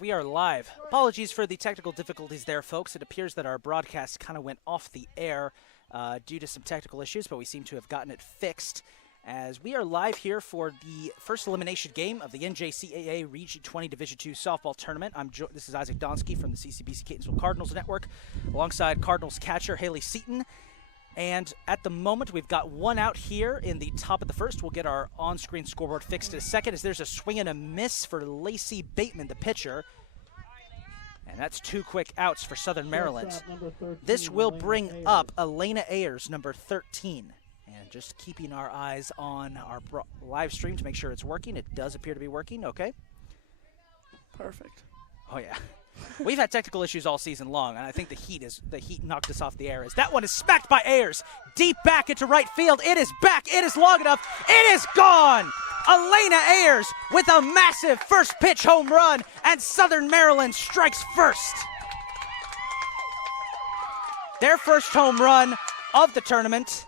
we are live. Apologies for the technical difficulties there, folks. It appears that our broadcast kind of went off the air due to some technical issues, but we seem to have gotten it fixed. As we are live here for the first elimination game of the NJCAA Region 20 Division II softball tournament. This is Isaac Donsky from the CCBC Catonsville Cardinals Network, alongside Cardinals catcher Haley Seaton. And at the moment, we've got one out here in the top of the first. We'll get our on-screen scoreboard fixed in a second, as there's a swing and a miss for Lacey Bateman, the pitcher. And that's 2 quick outs for Southern Maryland. This will bring up Elena Ayers, number 13. And just keeping our eyes on our live stream to make sure it's working. It does appear to be working. Okay. Perfect. Oh, yeah. We've had technical issues all season long, and I think the heat knocked us off the air. As that one is smacked by Ayers, deep back into right field. It is back. It is long enough. It is gone. Elena Ayers with a massive first pitch home run, and Southern Maryland strikes first. Their first home run of the tournament.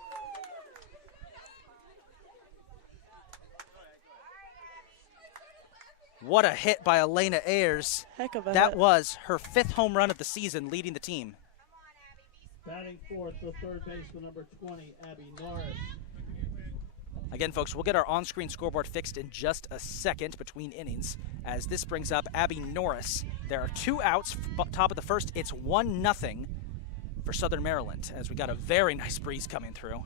What a hit by Elena Ayers. Heck of a That hit. was her 5th home run of the season, leading the team. Batting fourth, the third baseman, number 20, Abby Norris. Again, folks, we'll get our on-screen scoreboard fixed in just a second between innings, as this brings up Abby Norris. There are 2 outs, top of the first. It's 1-0 for Southern Maryland, as we got a very nice breeze coming through.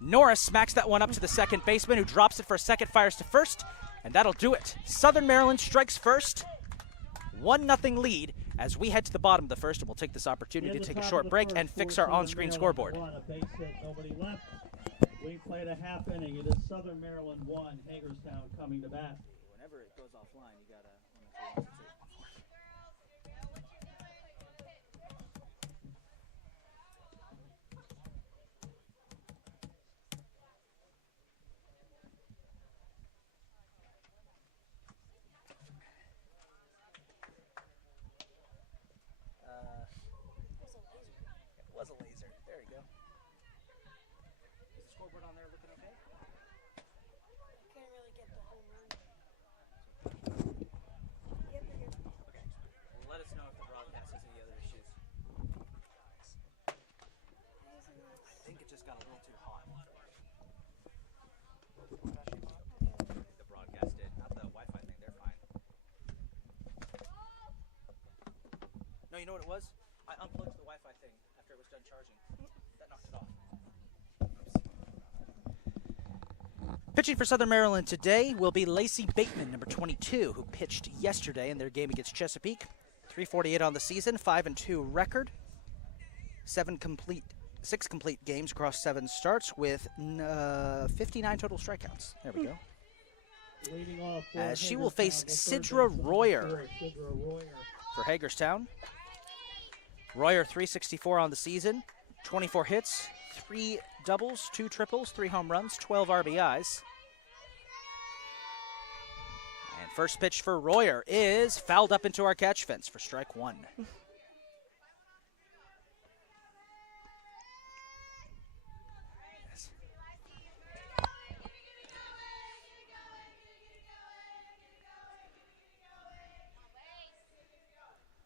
Norris smacks that one up to the second baseman, who drops it for a second, fires to first. And that'll do it. Southern Maryland strikes first. 1-0 lead as we head to the bottom of the first, and we'll take this opportunity to take a short break and fix our on-screen scoreboard. A base hit, nobody left. We played a half inning. It is Southern Maryland 1, Hagerstown coming to bat. Whenever it goes offline, you gotta. It was a laser. There you go. Is the scoreboard on there looking okay? Can't really get the home run. Okay. Well, let us know if the broadcast has any other issues. I think it just got a little too hot. The broadcast did, not the Wi-Fi thing. They're fine. No, you know what it was? I unplugged the Wi-Fi thing after it was done charging. That knocked it off. Pitching for Southern Maryland today will be Lacey Bateman, number 22, who pitched yesterday in their game against Chesapeake. 348 on the season, 5-2 record. 6 complete games across 7 starts with 59 total strikeouts. There we go. Leading off for As she will face Hagerstown, the Sidra third baseman, Royer Sidra Royer. for Hagerstown. Royer 364 on the season, 24 hits, 3 doubles, 2 triples, 3 home runs, 12 RBIs. And first pitch for Royer is fouled up into our catch fence for strike 1. Yes.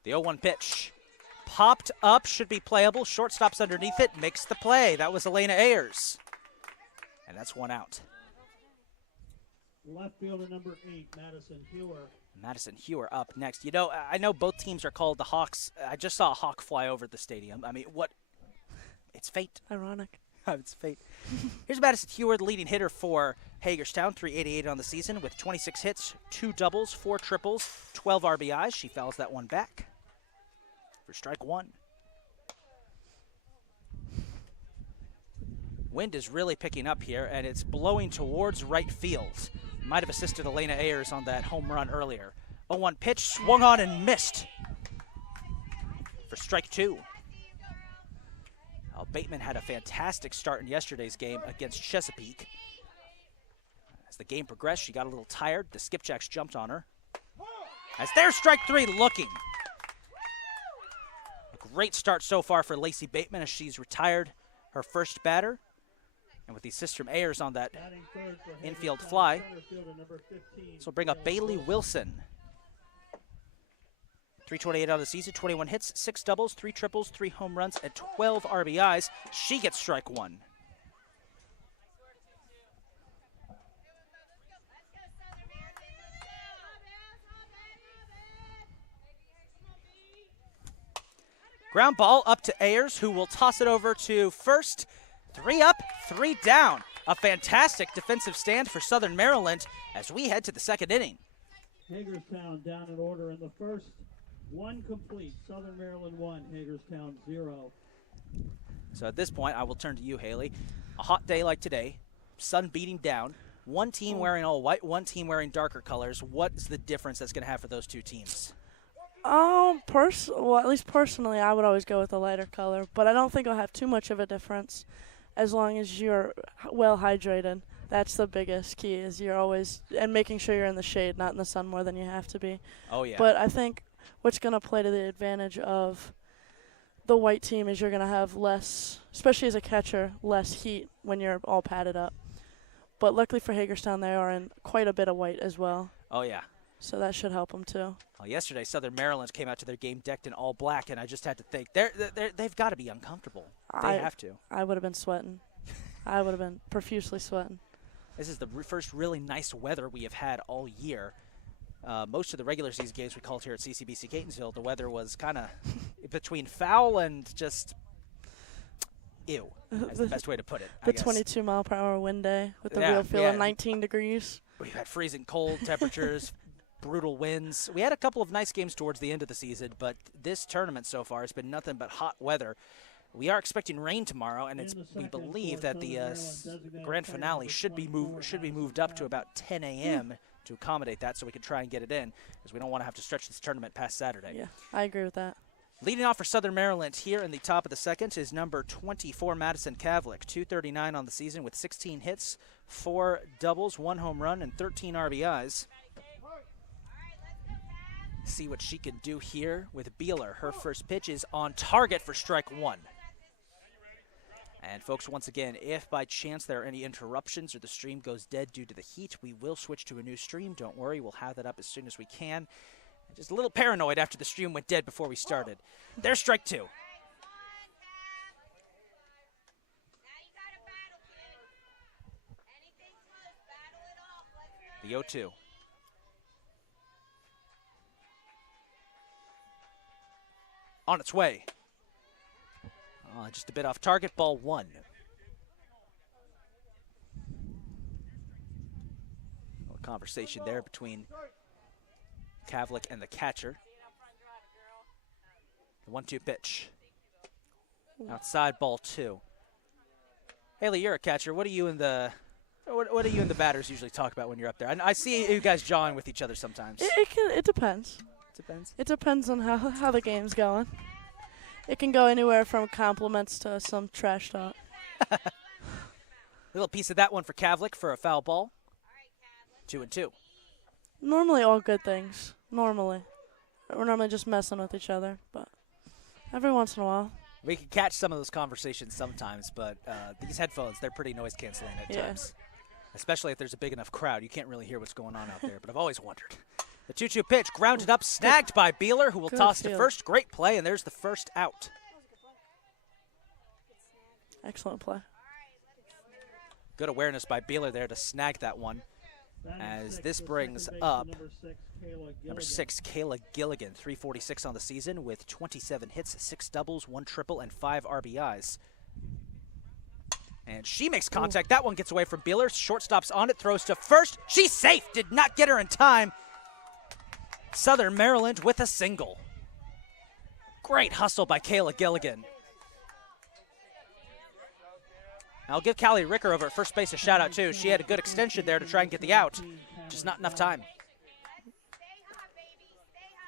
The 0-1 pitch. Popped up, should be playable. Shortstop's underneath it, makes the play. That was Elena Ayers. And that's 1 out. Left fielder number 8, Madison Hewer. Madison Hewer up next. You know, I know both teams are called the Hawks. I just saw a hawk fly over the stadium. I mean, what? It's fate. Ironic. It's fate. Here's Madison Hewer, the leading hitter for Hagerstown, 388 on the season with 26 hits, 2 doubles, 4 triples, 12 RBIs. She fouls that one back for strike 1. Wind is really picking up here, and it's blowing towards right field. Might have assisted Elena Ayers on that home run earlier. 0-1 pitch, swung on and missed for strike 2. Bateman had a fantastic start in yesterday's game against Chesapeake. As the game progressed, she got a little tired. The skipjacks jumped on her. As there's strike 3 looking. A great start so far for Lacey Bateman as she's retired her first batter. And with the assist from Ayers on that infield fly, this will bring up Bailey Wilson. 328 on the season, 21 hits, 6 doubles, 3 triples, 3 home runs, and 12 RBIs. She gets strike one. Ground ball up to Ayers, who will toss it over to first. 3 up, 3 down. A fantastic defensive stand for Southern Maryland as we head to the second inning. Hagerstown down in order in the first. 1 complete. Southern Maryland 1, Hagerstown 0. So at this point, I will turn to you, Haley. A hot day like today, sun beating down, one team wearing all white, one team wearing darker colors. What's the difference that's going to have for those two teams? Well, at least personally, I would always go with a lighter color, but I don't think it'll have too much of a difference as long as you're well hydrated. That's the biggest key, is you're always, and making sure you're in the shade, not in the sun more than you have to be. Oh, yeah. But I think what's going to play to the advantage of the white team is you're going to have less, especially as a catcher, less heat when you're all padded up. But luckily for Hagerstown, they are in quite a bit of white as well. Oh, yeah. So that should help them, too. Well, yesterday, Southern Maryland came out to their game decked in all black, and I just had to think, they've got to be uncomfortable. They have to. I would have been sweating. I would have been profusely sweating. This is the first really nice weather we have had all year. Most of the regular season games we called here at CCBC Catonsville, the weather was kind of between foul and just ew. That's the best way to put it. The 22-mile-per-hour wind day with the real feel of 19 degrees. We've had freezing cold temperatures, brutal winds. We had a couple of nice games towards the end of the season, but this tournament so far has been nothing but hot weather. We are expecting rain tomorrow, and we believe that the grand finale should be moved up to about 10 a.m. to accommodate that, so we can try and get it in, because we don't want to have to stretch this tournament past Saturday. Yeah, I agree with that. Leading off for Southern Maryland here in the top of the second is number 24, Madison Kavlik, 239 on the season with 16 hits, 4 doubles, 1 home run, and 13 RBIs. See what she can do here with Beeler. Her first pitch is on target for strike one. And folks, once again, if by chance there are any interruptions or the stream goes dead due to the heat, we will switch to a new stream. Don't worry, we'll have that up as soon as we can. Just a little paranoid after the stream went dead before we started. There's strike two. The 0-2. On its way. Just a bit off target, ball 1. A little conversation there between Kavlik and the catcher. The 1-2 pitch. Outside, ball 2. Haley, you're a catcher. What do you and the batters usually talk about when you're up there? I see you guys jawing with each other sometimes. It depends. It depends on how the game's going. It can go anywhere from compliments to some trash talk. Little piece of that one for Kavlik for a foul ball. 2-2. Normally all good things. Normally. We're normally just messing with each other, but every once in a while. We can catch some of those conversations sometimes, but these headphones, they're pretty noise canceling at times. Especially if there's a big enough crowd. You can't really hear what's going on out there, but I've always wondered. The 2-2 pitch, grounded up, snagged by Beeler, who will toss to first. Great play, and there's the first out. Excellent play. Good awareness by Beeler there to snag that one. As this brings up number 6, Kayla Gilligan, 346 on the season with 27 hits, 6 doubles, 1 triple, and 5 RBIs. And she makes contact. That one gets away from Beeler. Shortstop's on it, throws to first. She's safe. Did not get her in time. Southern Maryland with a single. Great hustle by Kayla Gilligan. I'll give Callie Ricker over at first base a shout out too. She had a good extension there to try and get the out. Just not enough time.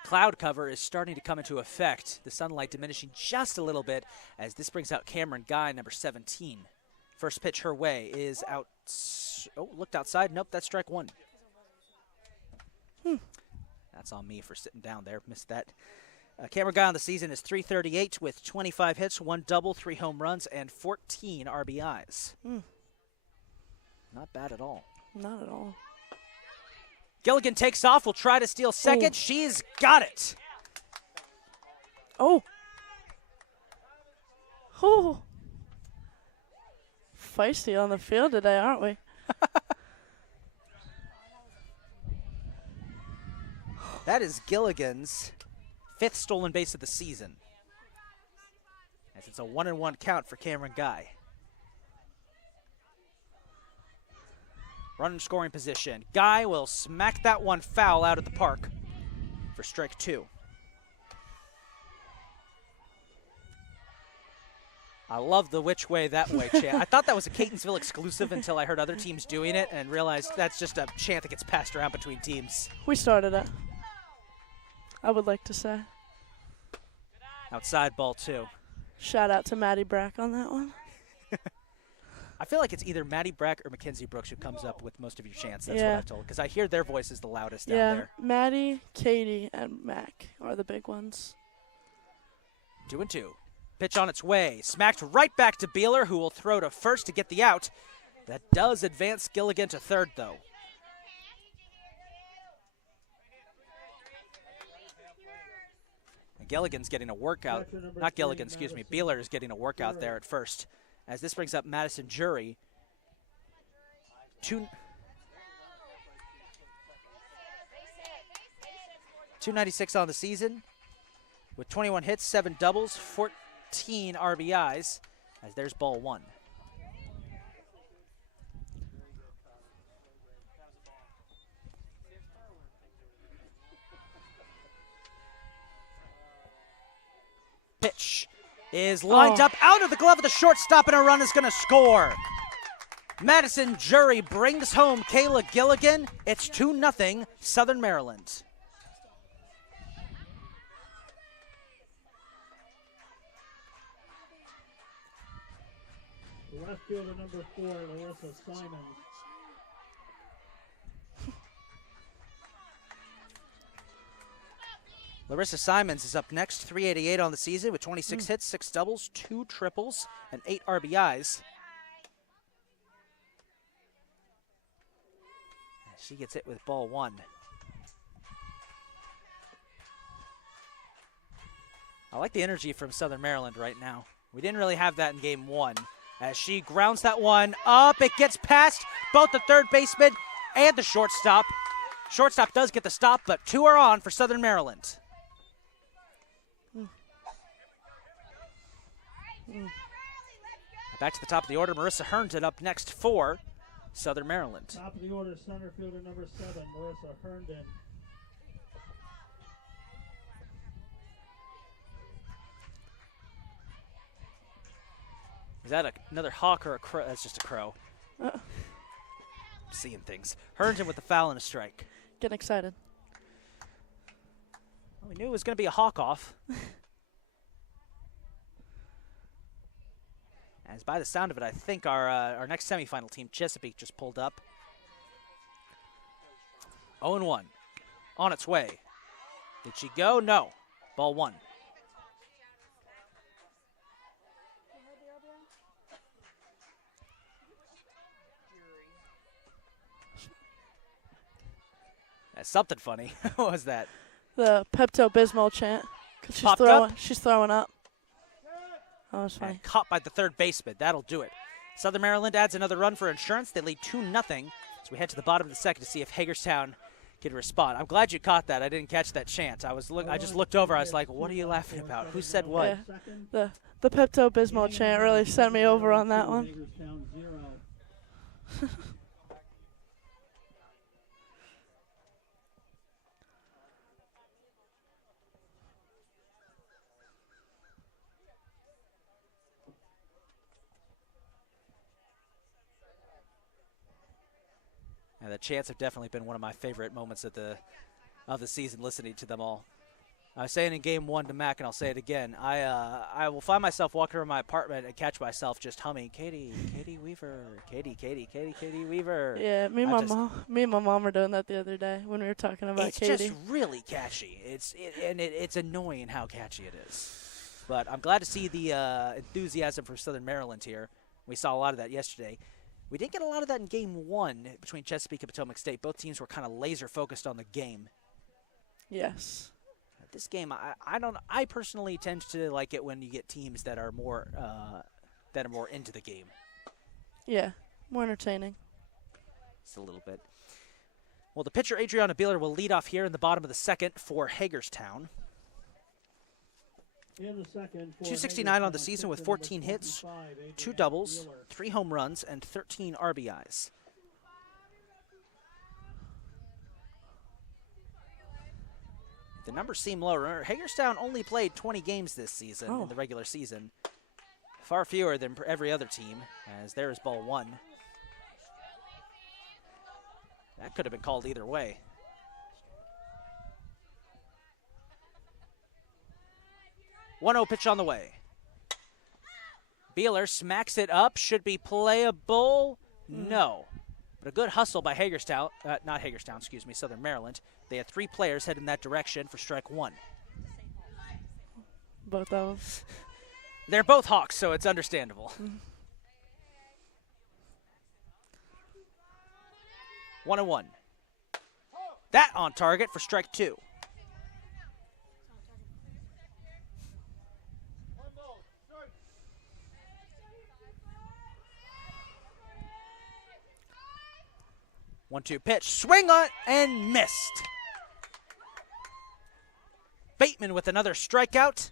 Cloud cover is starting to come into effect. The sunlight diminishing just a little bit as this brings out Cameron Guy, number 17. First pitch her way is out. Oh, looked outside. Nope, that's strike one. That's on me for sitting down there. Missed that. Cameron Guy on the season is 338 with 25 hits, 1 double, 3 home runs, and 14 RBIs. Not bad at all. Not at all. Gilligan takes off, will try to steal second. She's got it. Oh. Oh. Feisty on the field today, aren't we? That is Gilligan's 5th stolen base of the season, as it's a 1-1 count for Cameron Guy. Run in scoring position. Guy will smack that one foul out of the park for strike 2. I love the which way that way chant. I thought that was a Catonsville exclusive until I heard other teams doing it and realized that's just a chant that gets passed around between teams. We started it, I would like to say. Outside ball 2. Shout out to Maddie Brack on that one. I feel like it's either Maddie Brack or Mackenzie Brooks who comes up with most of your chants. That's what Yeah. I've told. Because I hear their voices the loudest down Yeah, there. Maddie, Katie, and Mac are the big ones. 2-2. Pitch on its way. Smacked right back to Beeler, who will throw to first to get the out. That does advance Gilligan to third, though. And Gilligan's getting a workout. Not Gilligan, excuse me. Beeler is getting a workout there at first. As this brings up Madison Jury. 296 on the season, with 21 hits, 7 doubles, 14 RBIs, as there's ball 1. Pitch is lined up out of the glove of the shortstop, and a run is going to score. Madison Jury brings home Kayla Gilligan. It's 2-0 Southern Maryland. Left fielder number 4, Larissa Simons. Larissa Simons is up next, 388 on the season with 26 hits, 6 doubles, 2 triples, and 8 RBIs. She gets hit with ball 1. I like the energy from Southern Maryland right now. We didn't really have that in game 1. As she grounds that one up, it gets past both the third baseman and the shortstop. Shortstop does get the stop, but 2 are on for Southern Maryland. Back to the top of the order, Marissa Herndon up next for Southern Maryland. Top of the order, center fielder number 7, Marissa Herndon. Is that another hawk or a crow? That's just a crow. Seeing things. Herndon with the foul and a strike. Getting excited. Well, we knew it was going to be a hawk off. As by the sound of it, I think our next semifinal team, Chesapeake, just pulled up. 0-1. On its way. Did she go? No. Ball 1. That's something funny. What was that? The Pepto-Bismol chant. 'Cause Popped up? she's throwing up. That was funny. And caught by the third baseman. That'll do it. Southern Maryland adds another run for insurance. They lead 2-0 as we head to the bottom of the second to see if Hagerstown can respond. I'm glad you caught that. I didn't catch that chant. I just looked over. I was like, what are you laughing about? Who said what? Yeah. The Pepto-Bismol chant really sent me over on that one. Hagerstown 0. And the chants have definitely been one of my favorite moments of the season, listening to them all. I was saying in game 1 to Mac, and I'll say it again. I will find myself walking around my apartment and catch myself just humming, Katie Weaver, Katie Weaver. Yeah, me and my mom were doing that the other day when we were talking about Katie. It's just really catchy. It's annoying how catchy it is. But I'm glad to see the enthusiasm for Southern Maryland here. We saw a lot of that yesterday. We didn't get a lot of that in game 1 between Chesapeake and Potomac State. Both teams were kind of laser focused on the game. Yes. This game, I personally tend to like it when you get teams that are more into the game. Yeah, more entertaining. Just a little bit. Well, the pitcher, Adriana Beeler, will lead off here in the bottom of the second for Hagerstown. In the second, 269 on the season with 14 hits, 2 doubles, 3 home runs, and 13 RBIs. The numbers seem low. Remember, Hagerstown only played 20 games this season in the regular season. Far fewer than every other team, as there is ball 1. That could have been called either way. One-0 pitch on the way. Beeler smacks it up. Should be playable. No. But a good hustle by Hagerstown. Not Hagerstown, excuse me, Southern Maryland. They had 3 players head in that direction for strike 1. Both of them. They're both Hawks, so it's understandable. 1-1. That on target for strike 2. One-two pitch, swing on and missed. Bateman with another strikeout,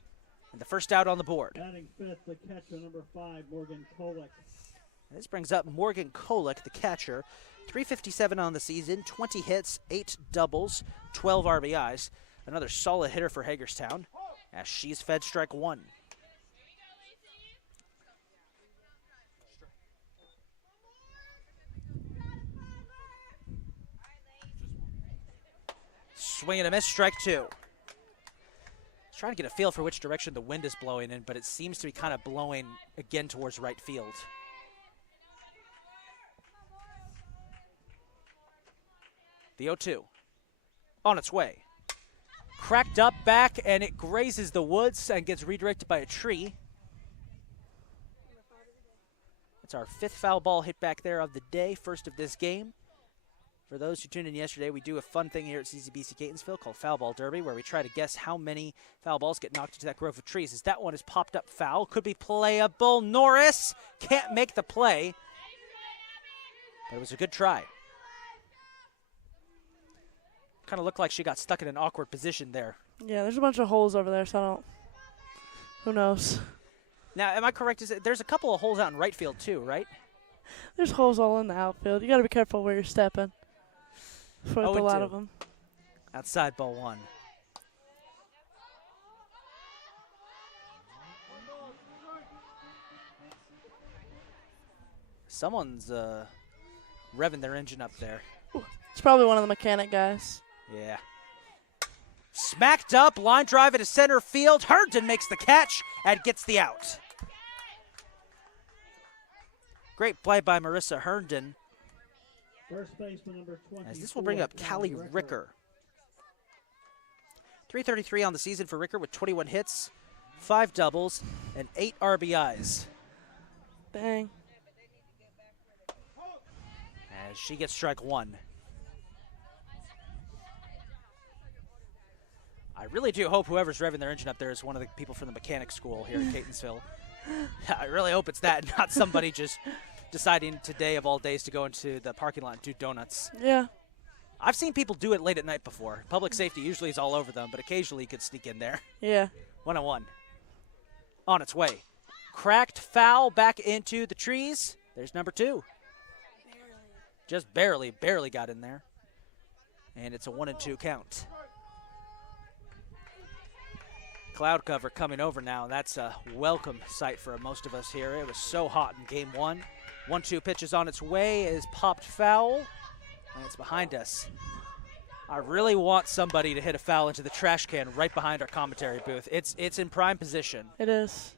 and the first out on the board. Batting fifth, the catcher, number 5, Morgan Kolick. This brings up Morgan Kolick, the catcher. 357 on the season, 20 hits, 8 doubles, 12 RBIs. Another solid hitter for Hagerstown, as she's fed strike 1. Swing and a miss, strike 2. Trying to get a feel for which direction the wind is blowing in, but it seems to be kind of blowing again towards right field. The 0-2 on its way. Cracked up back, and it grazes the woods and gets redirected by a tree. That's our 5th foul ball hit back there of the day, first of this game. For those who tuned in yesterday, we do a fun thing here at CCBC Catonsville called Foul Ball Derby, where we try to guess how many foul balls get knocked into that grove of trees. As that one is popped up foul, could be playable. Norris can't make the play, but it was a good try. Kind of looked like she got stuck in an awkward position there. Yeah, there's a bunch of holes over there, so I don't. Who knows? Now, am I correct? There's a couple of holes out in right field too, right? There's holes all in the outfield. You got to be careful where you're stepping. For a lot of them. Outside ball 1. Someone's revving their engine up there. Ooh, it's probably one of the mechanic guys. Yeah. Smacked up, line drive into center field. Herndon makes the catch and gets the out. Great play by Marissa Herndon. First baseman, number 24. As this will bring up Callie Ricker. 333 on the season for Ricker with 21 hits, 5 doubles, and 8 RBIs. Bang. As she gets strike 1. I really do hope whoever's revving their engine up there is one of the people from the mechanic school here in Catonsville. I really hope it's that, not somebody just deciding today of all days to go into the parking lot and do donuts. Yeah. I've seen people do it late at night before. Public safety usually is all over them, but occasionally you could sneak in there. Yeah. 1-1. On its way. Cracked foul back into the trees. There's number 2. Just barely got in there. And it's a 1-2 count. Cloud cover coming over now. That's a welcome sight for most of us here. It was so hot in game 1. 1-2 pitches on its way, is popped foul, and it's behind us. I really want somebody to hit a foul into the trash can right behind our commentary booth. It's in prime position. It is.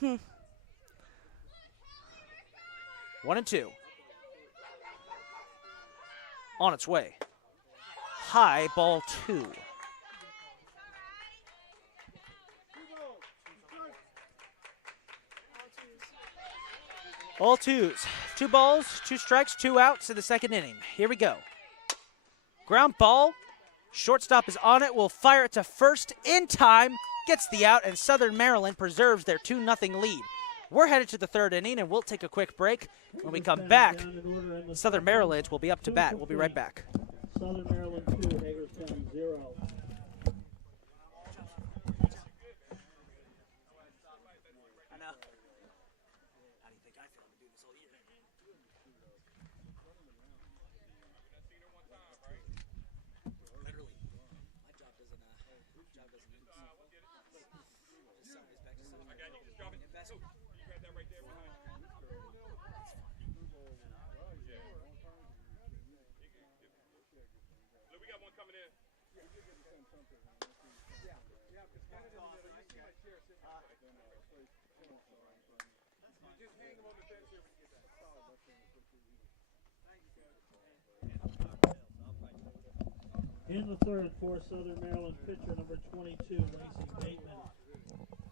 1-2. On its way. High, ball 2. All 2s. 2 balls, 2 strikes, 2 outs in the second inning. Here we go. Ground ball Shortstop is on it, will fire it to first in time, gets the out, and Southern Maryland preserves their 2-0 lead. We're headed to the third inning, and we'll take a quick break. When we come back, Southern Maryland will be up to bat. We'll be right back. Southern Maryland 2, Hagerstown 0. In the third for Southern Maryland, pitcher number 22, Lacey Bateman.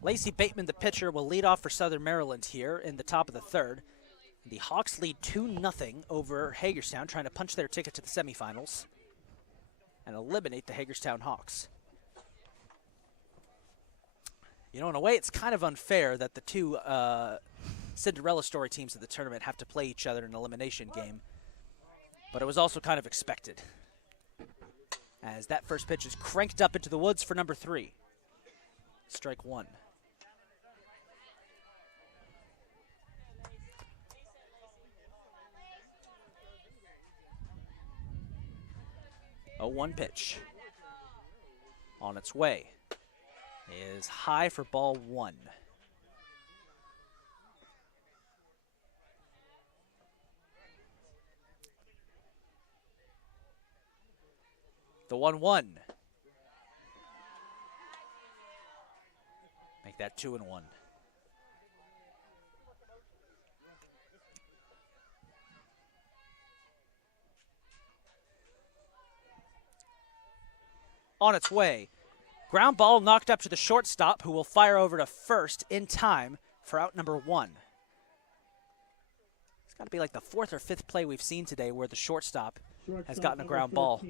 Lacey Bateman, the pitcher, will lead off for Southern Maryland here in the top of the third. The Hawks lead 2-0 over Hagerstown, trying to punch their ticket to the semifinals and eliminate the Hagerstown Hawks. You know, in a way, it's kind of unfair that the two Cinderella story teams of the tournament have to play each other in an elimination game, but it was also kind of expected, as that first pitch is cranked up into the woods for number 3. Strike 1. A 1 pitch. On its way. Is high for ball 1. The 1-1. Make that 2-1. On its way. Ground ball knocked up to the shortstop, who will fire over to first in time for out number 1. It's got to be like the 4th or 5th play we've seen today where the shortstop has gotten a ground ball.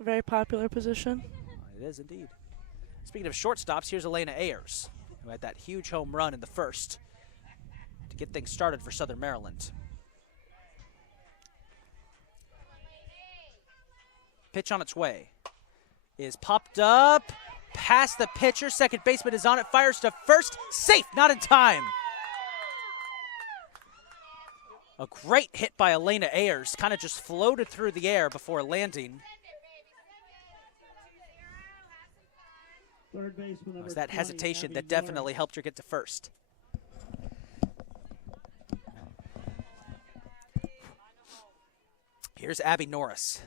Very popular position. It is indeed. Speaking of shortstops, here's Elena Ayers, who had that huge home run in the first to get things started for Southern Maryland. Pitch on its way. Is popped up past the pitcher. Second baseman is on it. Fires to first. Safe. Not in time. A great hit by Elena Ayers. Kind of just floated through the air before landing. Third baseman It was that hesitation that definitely helped her get to first. Here's Abby Norris.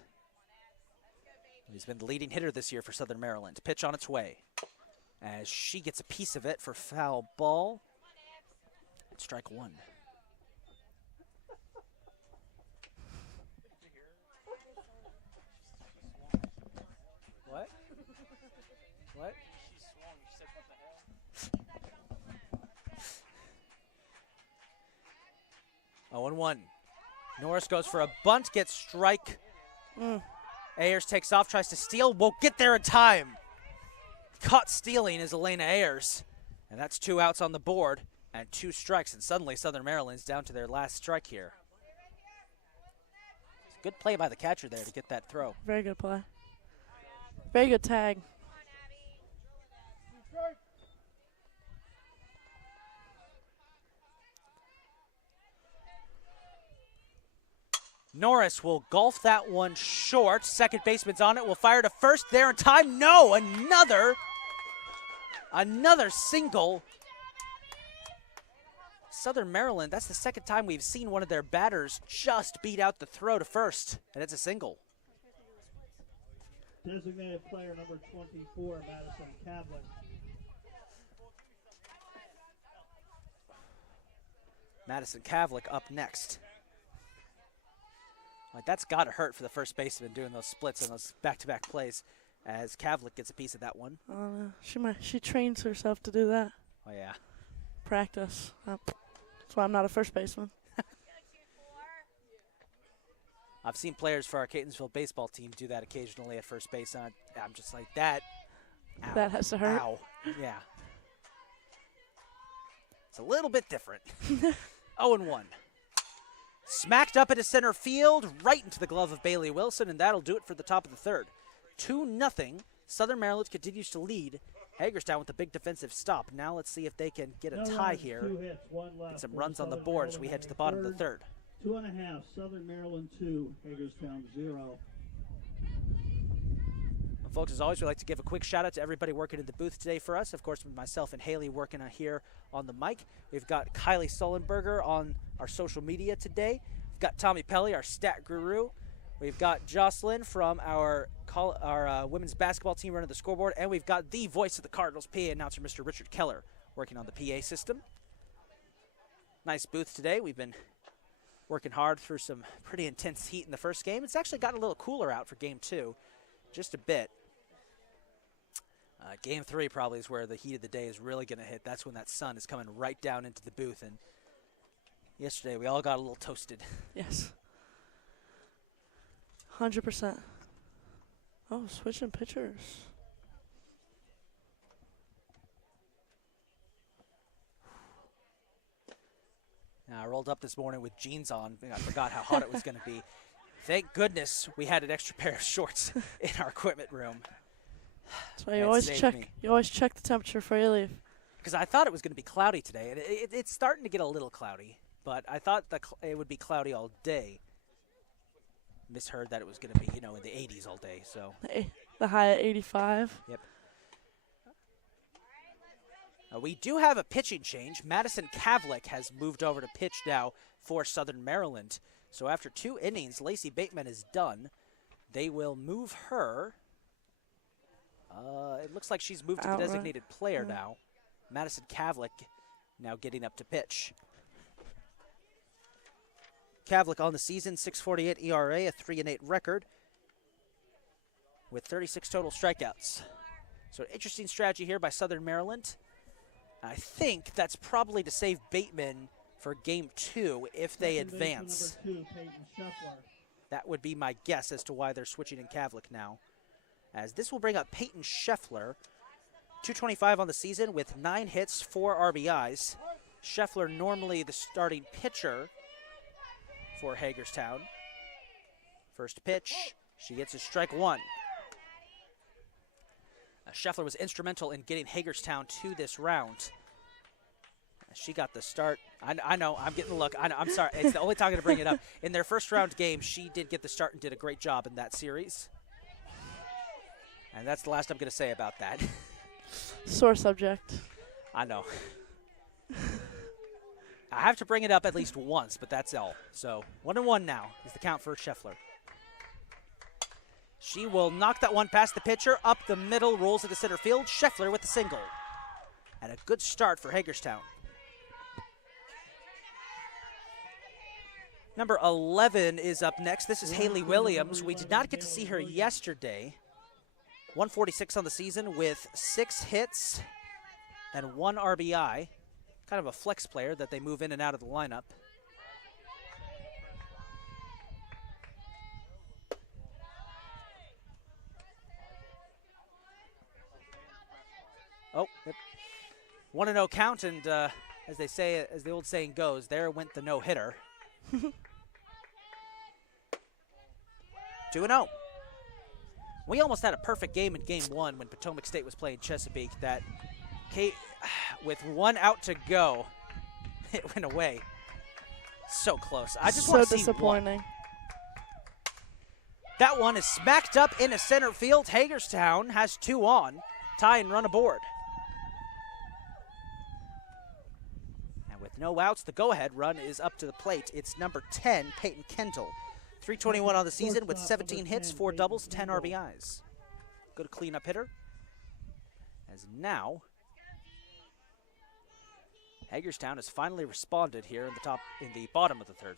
He's been the leading hitter this year for Southern Maryland. Pitch on its way as she gets a piece of it for foul ball. Strike 1. What? What? 0-1. Norris goes for a bunt, gets strike. Ayers takes off, tries to steal, won't get there in time. Caught stealing is Elena Ayers. And that's 2 outs on the board and 2 strikes. And suddenly Southern Maryland's down to their last strike here. Good play by the catcher there to get that throw. Very good play. Very good tag. Norris will golf that one short. Second baseman's on it. Will fire to first. There in time. No, another single. Southern Maryland, that's the second time we've seen one of their batters just beat out the throw to first, and it's a single. Designated player number 24, Madison Cavlick. Madison Cavlick up next. Like, that's got to hurt for the first baseman doing those splits and those back-to-back plays as Cavlick gets a piece of that one. She trains herself to do that. Oh, yeah. Practice. That's why I'm not a first baseman. I've seen players for our Catonsville baseball team do that occasionally at first base. And I'm just like, that. Ow, That has to hurt. Ow. Yeah. It's a little bit different. 0-1. Smacked up into center field, right into the glove of Bailey Wilson, and that'll do it for the top of the third. 2-0. Southern Maryland continues to lead Hagerstown with a big defensive stop. Now let's see if they can get a tie here. 2 hits, 1 left. Get some runs on the board as we head to the bottom of the third. 2.5, Southern Maryland 2, Hagerstown 0. Well, folks, as always, we'd like to give a quick shout out to everybody working in the booth today for us. Of course, with myself and Haley working on here on the mic. We've got Kylie Sullenberger on our social media today. We've got Tommy Pelly, our stat guru. We've got Jocelyn from our women's basketball team running the scoreboard. And we've got the voice of the Cardinals, PA announcer, Mr. Richard Keller, working on the PA system. Nice booth today. We've been working hard through some pretty intense heat in the first game. It's actually gotten a little cooler out for game 2, just a bit. Game 3 probably is where the heat of the day is really going to hit. That's when that sun is coming right down into the booth. And yesterday we all got a little toasted. Yes. 100%. Oh, switching pitchers. Now, I rolled up this morning with jeans on. I forgot how hot it was going to be. Thank goodness we had an extra pair of shorts in our equipment room. That's why you always check. You always check the temperature before you leave. Because I thought it was going to be cloudy today, and it's starting to get a little cloudy. But I thought it would be cloudy all day. Misheard that it was going to be, in the 80s all day. So the high at 85. Yep. We do have a pitching change. Madison Kavlik has moved over to pitch now for Southern Maryland. So after 2 innings, Lacey Bateman is done. They will move her. It looks like she's moved to the designated player now. Madison Kavlik now getting up to pitch. Kavlik on the season, 6.48 ERA, a 3-8 record with 36 total strikeouts. So an interesting strategy here by Southern Maryland. I think that's probably to save Bateman for game 2 if they advance. Number 2, Peyton Scheffler. That would be my guess as to why they're switching in Kavlik now. As this will bring up Peyton Scheffler, 225 on the season with 9 hits, 4 RBIs. Scheffler normally the starting pitcher for Hagerstown. First pitch, she gets a strike 1. Scheffler was instrumental in getting Hagerstown to this round. She got the start. I know, I'm getting the look. I'm sorry, it's the only time I'm going to bring it up. In their first round game, she did get the start and did a great job in that series. And that's the last I'm going to say about that. Sore subject. I know. I have to bring it up at least once, but that's all. So 1-1 now is the count for Scheffler. She will knock that one past the pitcher, up the middle, rolls into center field. Scheffler with the single. And a good start for Hagerstown. Number 11 is up next. This is Haley Williams. We did not get to see her yesterday. 146 on the season with 6 hits and 1 RBI. Kind of a flex player that they move in and out of the lineup. Oh, yep. 1-0 count, and as they say, as the old saying goes, there went the no-hitter. 2-0. We almost had a perfect game in Game 1 when Potomac State was playing Chesapeake. That with 1 out to go, it went away. So close. I just want to see disappointing. That one is smacked up into center field. Hagerstown has 2 on. Tie and run aboard. And with no outs, the go-ahead run is up to the plate. It's number 10, Peyton Kendall. 321 on the season with 17 hits, 4 doubles, 10 RBIs. Good cleanup hitter. As now, Hagerstown has finally responded here in the bottom of the third,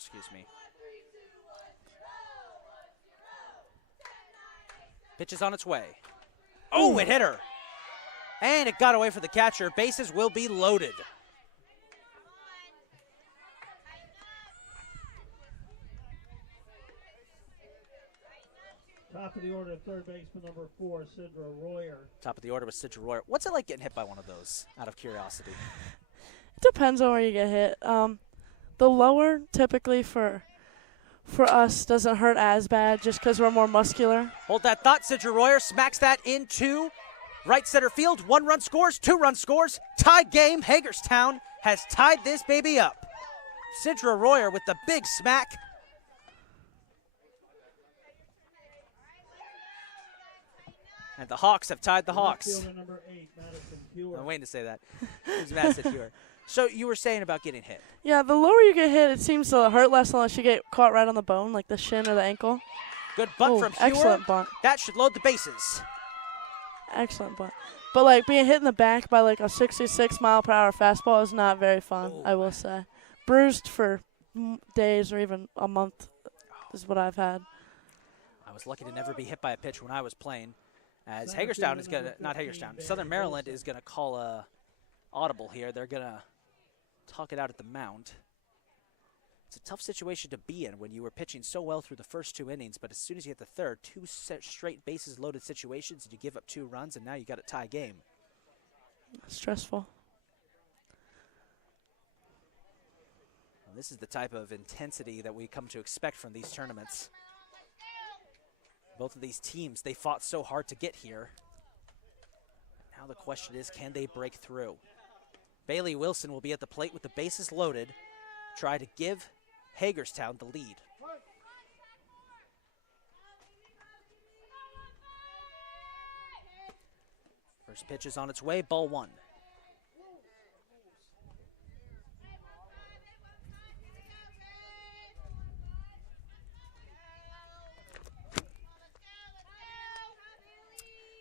Pitch is on its way. Oh, it hit her. And it got away for the catcher. Bases will be loaded. Top of the order, third baseman number 4, Sidra Royer. Top of the order with Sidra Royer. What's it like getting hit by one of those, out of curiosity? It depends on where you get hit. The lower, typically for us, doesn't hurt as bad just because we're more muscular. Hold that thought. Sidra Royer smacks that into right center field. 1 run scores, 2 run scores. Tied game. Hagerstown has tied this baby up. Sidra Royer with the big smack. And the Hawks have tied the Hawks. Fielder number 8, Madison Hewer. I'm waiting to say that. Who's Madison Hewer? So you were saying about getting hit. Yeah, the lower you get hit, it seems to hurt less unless you get caught right on the bone, like the shin or the ankle. Good bunt Ooh, from Hewer. excellent bunt. That should load the bases. Excellent bunt. But, like, being hit in the back by, like, a 66-mile-per-hour fastball is not very fun, I will say. Bruised for days or even a month is what I've had. I was lucky to never be hit by a pitch when I was playing. As Hagerstown is going to, not Hagerstown, Southern Maryland is going to call a audible here. They're going to talk it out at the mound. It's a tough situation to be in when you were pitching so well through the first 2 innings, but as soon as you hit the third, 2 straight bases loaded situations, and you give up 2 runs, and now you got a tie game. Stressful. Well, this is the type of intensity that we come to expect from these tournaments. Both of these teams, they fought so hard to get here. Now the question is, can they break through? Bailey Wilson will be at the plate with the bases loaded, try to give Hagerstown the lead. First pitch is on its way, ball 1.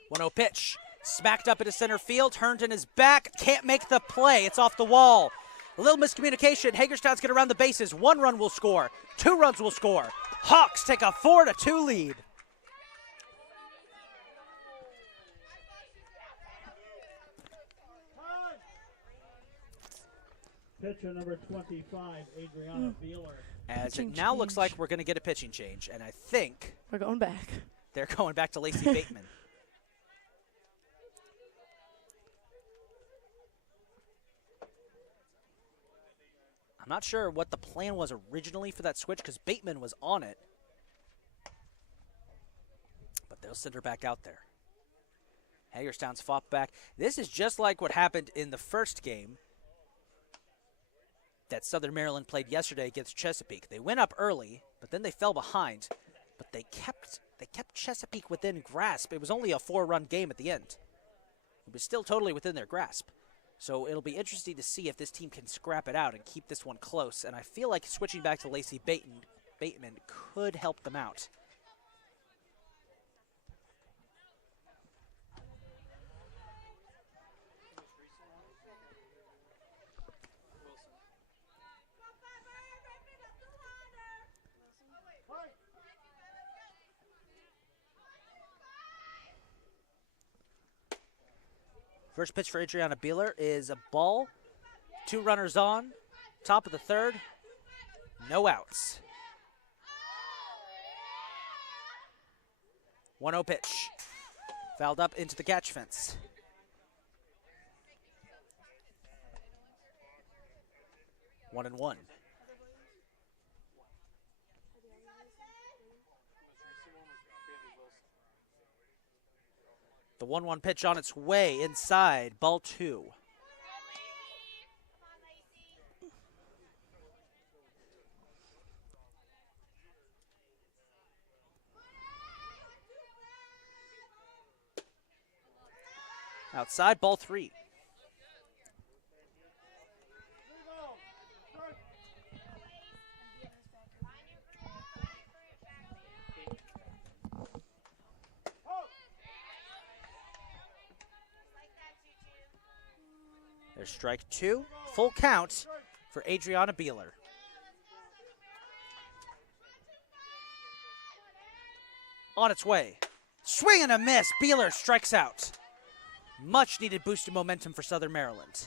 One-0 pitch. Smacked up into center field. Herndon is back. Can't make the play. It's off the wall. A little miscommunication. Hagerstown's going to round the bases. 1 run will score. 2 runs will score. Hawks take a 4-2 lead. Pitcher number 25, Adriana Beeler. As Pitching it now looks change. like we're going to get a pitching change, and I think We're going back. they're going back to Lacey Bateman. I'm not sure what the plan was originally for that switch because Bateman was on it. But they'll send her back out there. Hagerstown's fought back. This is just like what happened in the first game that Southern Maryland played yesterday against Chesapeake. They went up early, but then they fell behind. But they kept Chesapeake within grasp. It was only a 4-run game at the end. It was still totally within their grasp. So it'll be interesting to see if this team can scrap it out and keep this one close. And I feel like switching back to Lacey Bateman could help them out. First pitch for Adriana Beeler is a ball. 2 runners on. Top of the third. No outs. 1-0 pitch. Fouled up into the catch fence. One and one. The 1-1 pitch on its way inside, ball 2. Outside, ball 3. There's strike 2, full count for Adriana Beeler. On its way. Swing and a miss. Beeler strikes out. Much needed boost of momentum for Southern Maryland.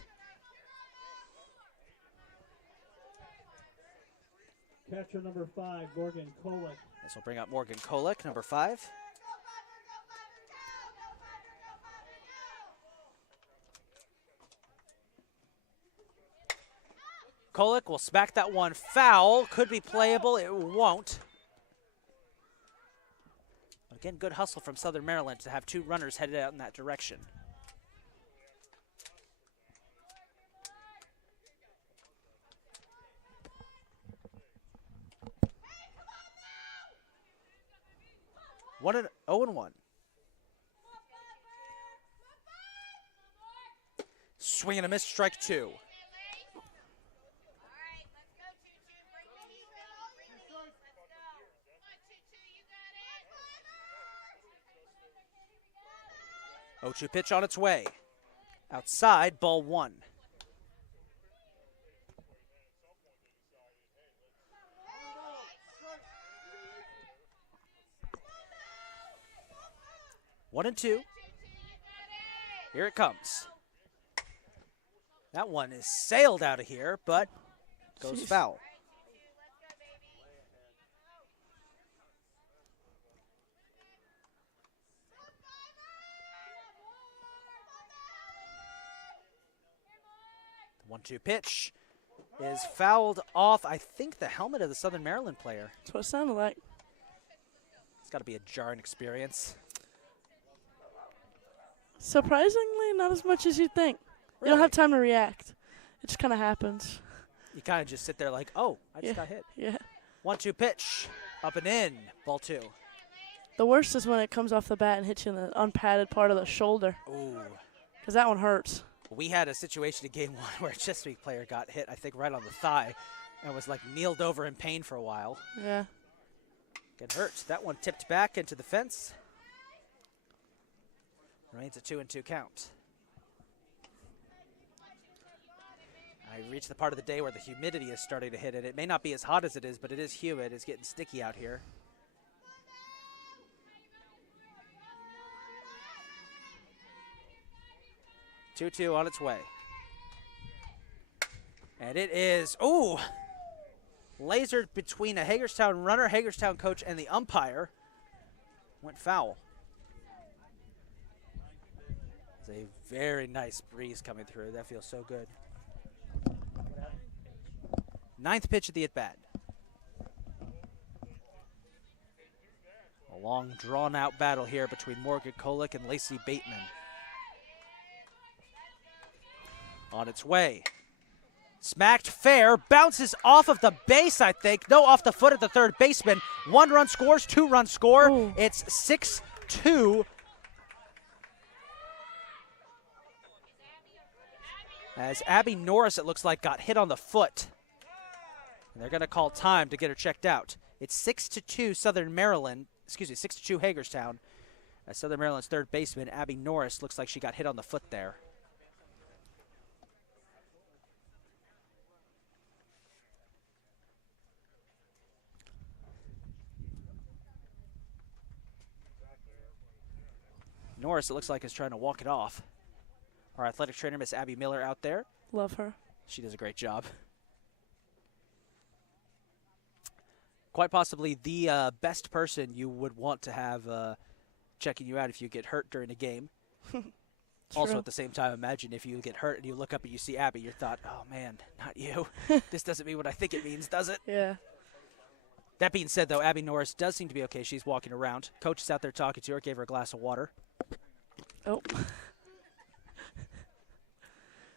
Catcher number 5, Morgan Kolick. This will bring up Morgan Kolick, number 5. Kolick will smack that one foul. Could be playable. It won't. Again, good hustle from Southern Maryland to have two runners headed out in that direction. One and 0-1. Swing and a miss, strike two. O2 pitch on its way. Outside, ball one. One and two. Here it comes. That one is sailed out of here, but goes foul. The 1-2 pitch is fouled off, I think, the helmet of the Southern Maryland player. That's what it sounded like. It's got to be a jarring experience. Surprisingly, not as much as you'd think. You don't have time to react. It just kind of happens. You kind of just sit there like, oh, I just got hit. Yeah. 1-2 pitch, up and in, ball two. The worst is when it comes off the bat and hits you in the unpadded part of the shoulder. Ooh. Because that one hurts. We had a situation in game one where a Chesapeake player got hit, I think, right on the thigh and was like kneeled over in pain for a while. Yeah. Get hurt. That one tipped back into the fence. Remains a 2-2 count. I reached the part of the day where the humidity is starting to hit it. It may not be as hot as it is, but it is humid. It's getting sticky out here. Two on its way. And it is, ooh, lasered between a Hagerstown runner, Hagerstown coach, and the umpire. Went foul. It's a very nice breeze coming through. That feels so good. Ninth pitch of the at-bat. A long, drawn-out battle here between Morgan Kolick and Lacey Bateman. On its way. Smacked fair, bounces off of the base, I think. No, off the foot of the third baseman. 1 run scores, 2 run score. Ooh. It's 6-2. As Abby Norris, it looks like, got hit on the foot. And they're going to call time to get her checked out. It's 6-2 Southern Maryland, 6-2 Hagerstown. As Southern Maryland's third baseman, Abby Norris, looks like she got hit on the foot there. Norris, it looks like, is trying to walk it off. Our athletic trainer, Miss Abby Miller, out there. Love her. She does a great job. Quite possibly the best person you would want to have checking you out if you get hurt during a game. Also, at the same time, imagine if you get hurt and you look up and you see Abby, you thought, oh, man, not you. This doesn't mean what I think it means, does it? Yeah. That being said, though, Abby Norris does seem to be okay. She's walking around. Coach is out there talking to her, gave her a glass of water. Oh.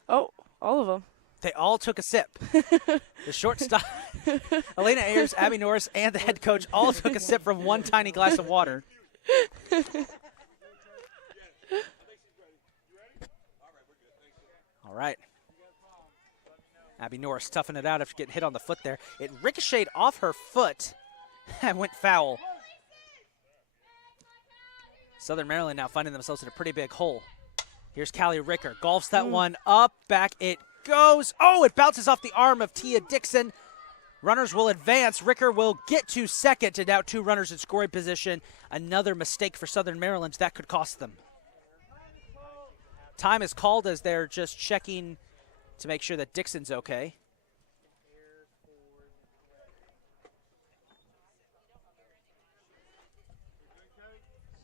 Oh, all of them. They all took a sip. The shortstop, Elena Ayers, Abby Norris, and the head coach all took a sip from one tiny glass of water. All right. Abby Norris toughing it out after getting hit on the foot there. It ricocheted off her foot and went foul. Southern Maryland now finding themselves in a pretty big hole. Here's Callie Ricker. Golfs that one up. Back it goes. Oh, it bounces off the arm of Tia Dixon. Runners will advance. Ricker will get to second, and now 2 runners in scoring position. Another mistake for Southern Maryland. That could cost them. Time is called as they're just checking to make sure that Dixon's okay.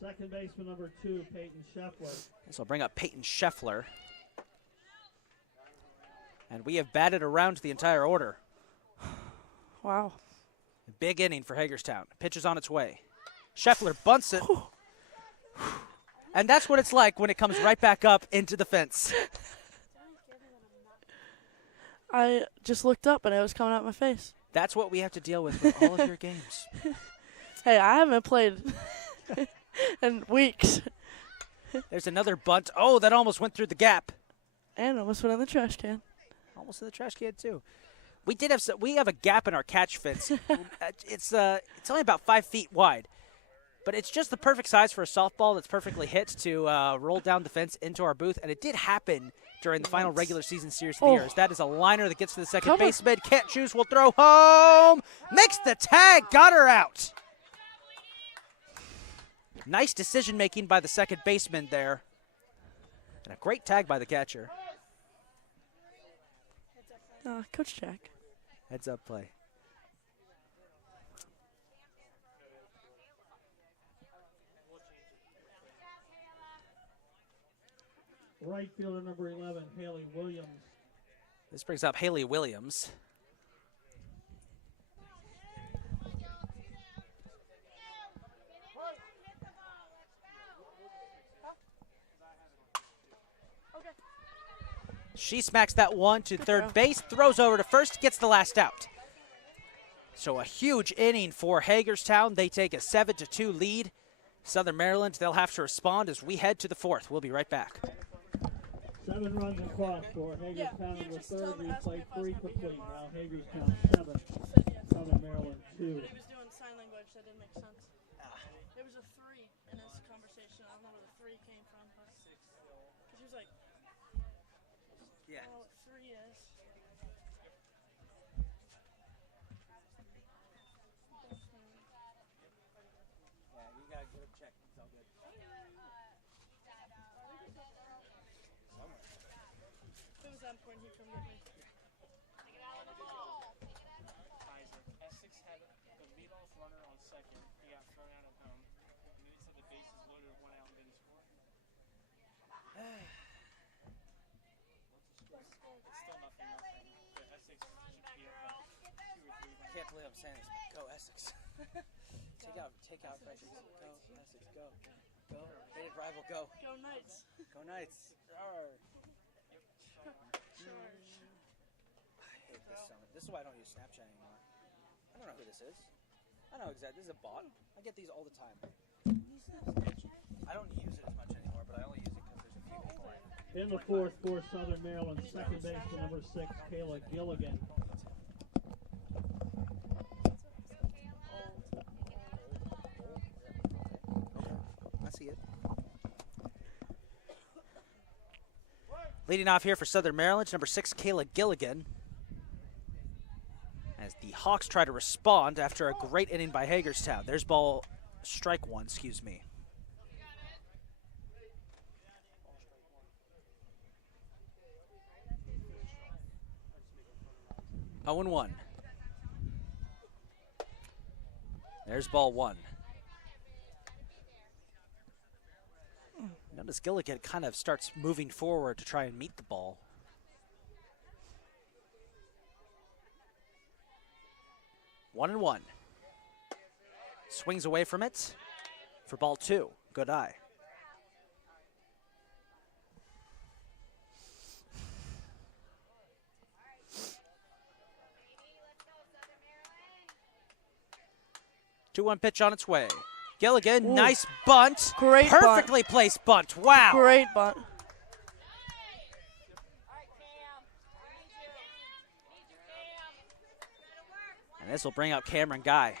Second baseman number 2, Peyton Scheffler. So I'll bring up Peyton Scheffler. And we have batted around the entire order. Wow. Big inning for Hagerstown. Pitch is on its way. Scheffler bunts it. And that's what it's like when it comes right back up into the fence. I just looked up and it was coming out my face. That's what we have to deal with all of your games. Hey, I haven't played in weeks. There's another bunt. Oh, that almost went through the gap. And almost went in the trash can. Almost in the trash can too. We have a gap in our catch fence. It's only about 5 feet wide, but it's just the perfect size for a softball that's perfectly hit to roll down the fence into our booth. And it did happen during the final regular season series of the year. That is a liner that gets to the second baseman. Can't choose. Will throw home. Makes the tag. Got her out. Nice decision making by the second baseman there, and a great tag by the catcher. Coach Jack. Heads up play. Right fielder number 11, Haley Williams. This brings up Haley Williams. She smacks that one to third base, throws over to first, gets the last out. So a huge inning for Hagerstown. They take a 7-2 lead. Southern Maryland, they'll have to respond as we head to the fourth. We'll be right back. 7 runs across for Hagerstown in the third. We play 3 complete. Now Hagerstown 7, Southern Maryland 2. He was doing sign language. That didn't make sense. There was a 3 in his conversation. I don't know where the 3 came from. But he was like, yeah. I don't know what 3 is. Yeah, you got to get him checked. It's all good. If it was that important, he'd come get me. Essex had the leadoff runner on second. He got thrown out at home. And then he said the bases loaded, 1 out, and didn't score. It's still nothing. But Essex should be up 2 or 3. I can't believe I'm saying this, but go Essex. Take out Essex. Go Essex, go. Go. Hated rival, go. Go Knights. Go Knights. Arr. Charge. I hate this so much. This is why I don't use Snapchat anymore. I don't know who this is. I know exactly. This is a bot. I get these all the time. I don't use it as much anymore, but I only use it because there's a few people. In the fourth for Southern Maryland, second baseman number 6, Kayla Gilligan. I see it. Leading off here for Southern Maryland, number 6, Kayla Gilligan. As the Hawks try to respond after a great inning by Hagerstown. There's ball, strike one, excuse me. Oh and 1. There's ball 1. Notice Gilligan kind of starts moving forward to try and meet the ball. One and 1. Swings away from it for ball 2. Good eye. Two-one pitch on its way. Gilligan, Ooh. nice bunt. Great Perfectly placed bunt. Wow. Great bunt. And this will bring up Cameron Guy.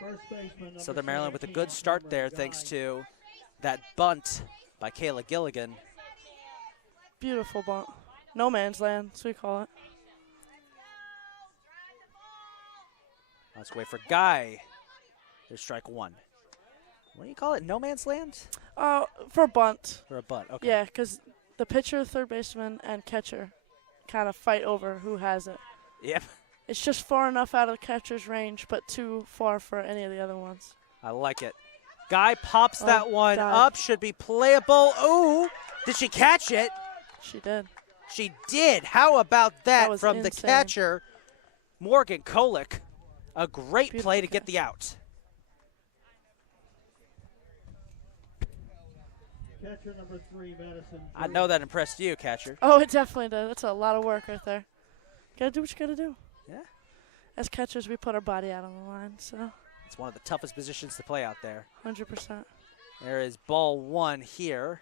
First baseman number Southern Maryland with a 17, good start Cameron there Guy. thanks to that bunt by Kayla Gilligan. Beautiful bunt. No man's land, so we call it. Let's wait for Guy. There's strike 1. What do you call it? No man's land? For bunt. Or a bunt? Okay. Yeah, because the pitcher, third baseman, and catcher kind of fight over who has it. Yep. It's just far enough out of the catcher's range, but too far for any of the other ones. I like it. Guy pops that one dive. up. Should be playable. Ooh. Did she catch it? She did. She did. How about that was from the insane. catcher, Morgan Kolick? A great Beautiful play to get catch. the out. Catcher number 3, Madison. I know that impressed you, catcher. Oh, it definitely does. That's a lot of work right there. Gotta do what you gotta do. Yeah. As catchers, we put our body out on the line, so It's one of the toughest positions to play out there. 100%. There is ball 1 here.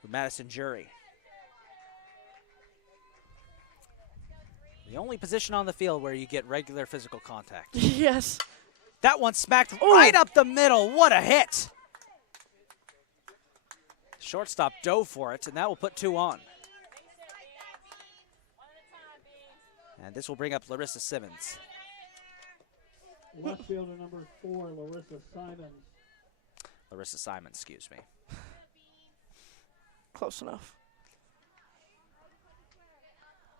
For Madison Jury. The only position on the field where you get regular physical contact. Yes. That one smacked Ooh. right up the middle. What a hit. Shortstop dove for it, and that will put 2 on. And this will bring up Larissa Simmons. Left fielder number 4, Larissa Simons. Larissa Simons, excuse me. Close enough.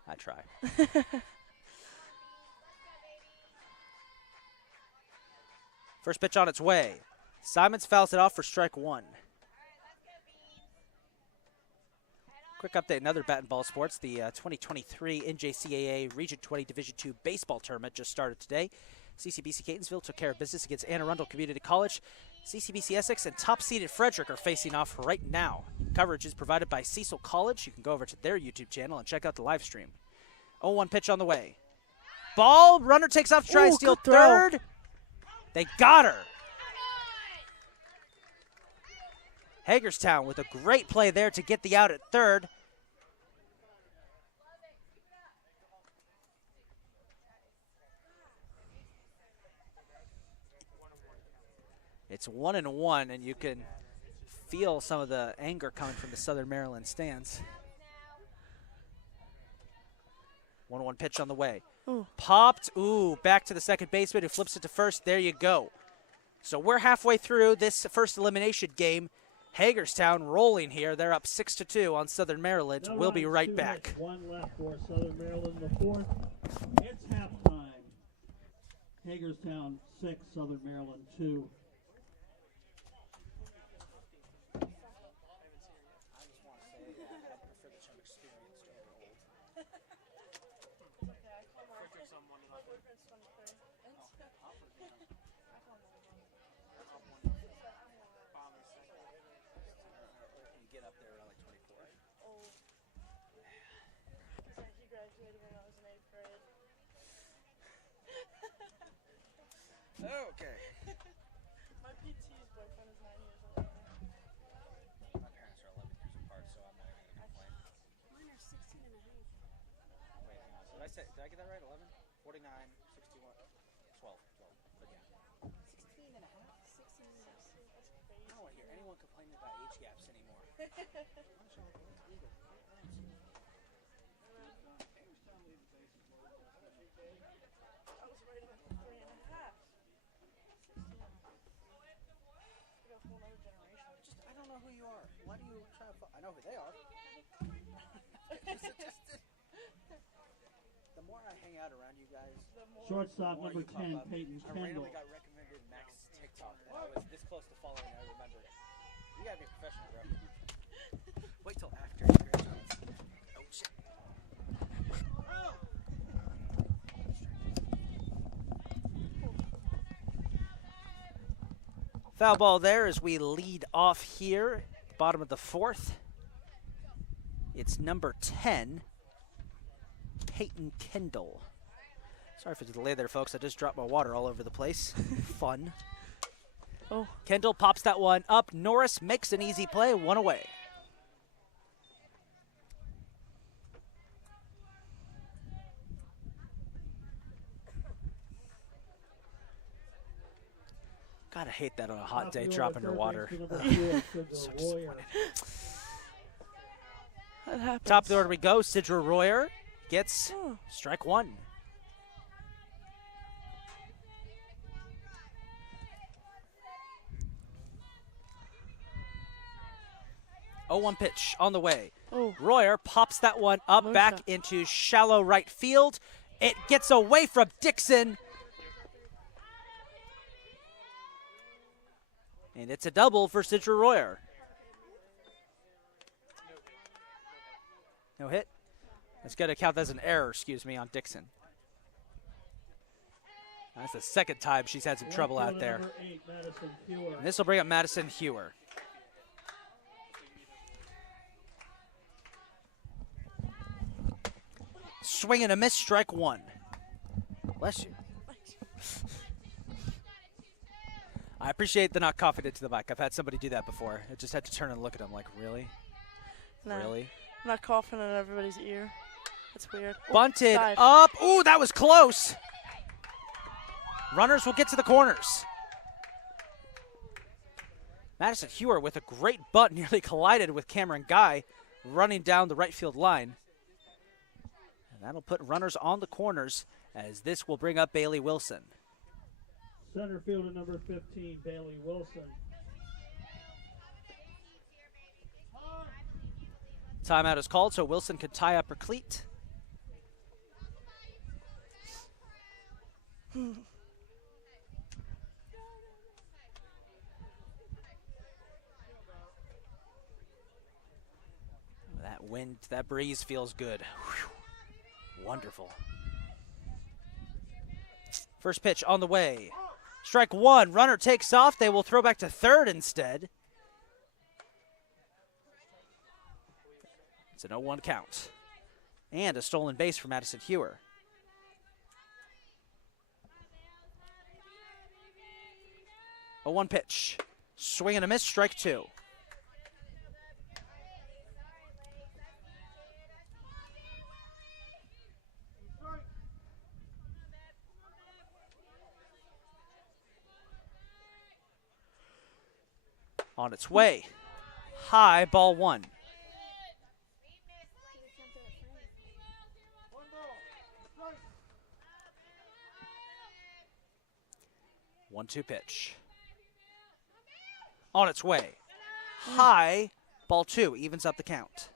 I try. First pitch on its way. Simons fouls it off for strike 1. Quick update in other bat and ball sports. The 2023 NJCAA Region 20 Division II baseball tournament just started today. CCBC Catonsville took care of business against Anne Arundel Community College. CCBC Essex and top-seeded Frederick are facing off right now. Coverage is provided by Cecil College. You can go over to their YouTube channel and check out the live stream. 0-1 pitch on the way. Ball, runner takes off, tries to steal good throw. third. They got her. Hagerstown with a great play there to get the out at third. It's 1-1, and you can feel some of the anger coming from the Southern Maryland stands. 1-1 pitch on the way. Ooh. Popped. Ooh, back to the second baseman who flips it to first. There you go. So we're halfway through this first elimination game. Hagerstown rolling here. They're up 6-2 on Southern Maryland. No We'll be runs, right 2 back. hits, 1 left for Southern Maryland in the 4th. It's halftime. Hagerstown 6, Southern Maryland 2. Get up there around like 24. He graduated when I was in 8th grade. Okay. My PT's boyfriend is 9 years old. My parents are 11 years apart, so I'm not even going to complain. Mine are 16 and a half. Wait, hang on. Did I get that right? 11? 49, 61, 12. But yeah. 16 and a half? 16 and a half. I don't want to hear anyone complaining about age gaps anymore. I was right about the 3 and a half. 16. We got a whole other generation. I don't know who you are. Why do you try to I know who they are. The more I hang out around you guys, Shortstop the more number you pop 10, up. Peyton I Kendall. randomly got recommended Mac's TikTok, and I was this close to following it. I remembered it. You gotta be a professional, bro. Wait till after you graduate. Oh shit. Foul ball there as we lead off here, bottom of the 4th. It's number 10, Peyton Kendall. Sorry for the delay there, folks. I just dropped my water all over the place. Fun. Oh. Kendall pops that one up. Norris makes an easy play, 1 away. Gotta hate that on a hot day, dropping your water. That happens. Top of the order we go. Sidra Royer gets strike 1. Oh, 1 pitch on the way. Oh. Royer pops that one up Low back shot. into shallow right field. It gets away from Dixon. And it's a double for Sidra Royer. No hit. That's going to count as an error, excuse me, on Dixon. That's the second time she's had some trouble out there. Number 8, Madison Hewer. And this will bring up Madison Hewer. Swing and a miss, strike one. Bless you. I appreciate the not coughing into the mic. I've had somebody do that before. I just had to turn and look at them like, really? Nah, Really? I'm not coughing in everybody's ear. That's weird. Oh, Bunted dive. up. Ooh, that was close. Runners will get to the corners. Madison Hewer with a great butt nearly collided with Cameron Guy running down the right field line. And that'll put runners on the corners as this will bring up Bailey Wilson. Center fielder number 15, Bailey Wilson. Timeout is called so Wilson can tie up her cleat. That wind, that breeze feels good. Whew. Wonderful. First pitch on the way. Strike one. Runner takes off. They will throw back to third instead. It's an 0-1 count. And a stolen base for Madison Hewer. A 1 pitch. Swing and a miss. Strike two. On its way. High, ball one. One-two pitch. On its way. High, ball two. Evens up the count.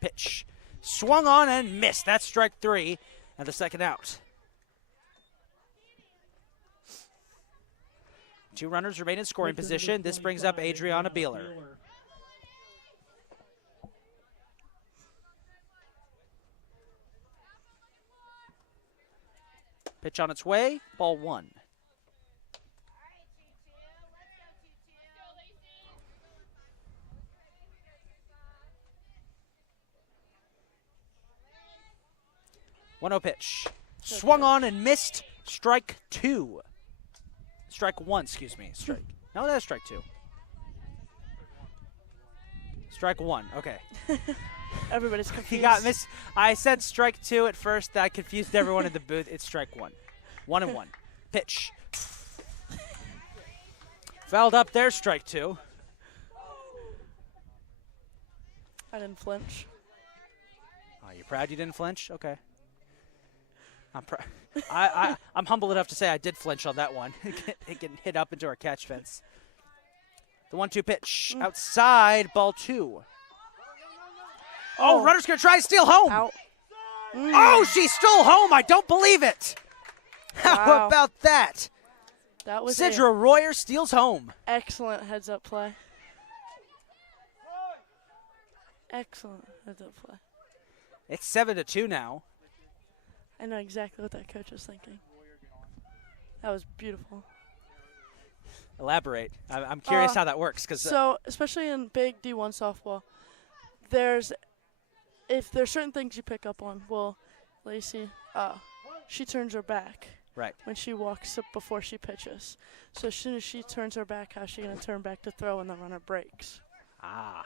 Pitch. Swung on and missed. That's strike three and the second out. Two runners remain in scoring position. This brings up Adriana Beeler. Pitch on its way. Ball one. One-oh pitch. Swung on and missed. Strike two. Strike one, excuse me. Strike. No, that's strike two. Strike one. Okay. Everybody's confused. He got missed. I said strike two at first. I confused everyone in the booth. It's strike one. 1-1. Pitch. Fouled up there. Strike two. I didn't flinch. Oh, you proud you didn't flinch? Okay. I'm humble enough to say I did flinch on that one. It can hit up into our catch fence. The 1-2 pitch. Outside, ball two. Oh, runner's going to try to steal home. Out. Oh, she stole home. I don't believe it. How Wow. about that? That was Sidra Royer steals home. excellent heads-up play. Excellent heads-up play. It's 7-2 now. I know exactly what that coach was thinking. That was beautiful. Elaborate. I'm curious how that works. So, especially in big D1 softball, if there's certain things you pick up on. Well, Lacey, she turns her back. Right. When she walks up before she pitches. So as soon as she turns her back, how's she going to turn back to throw when the runner breaks? Ah.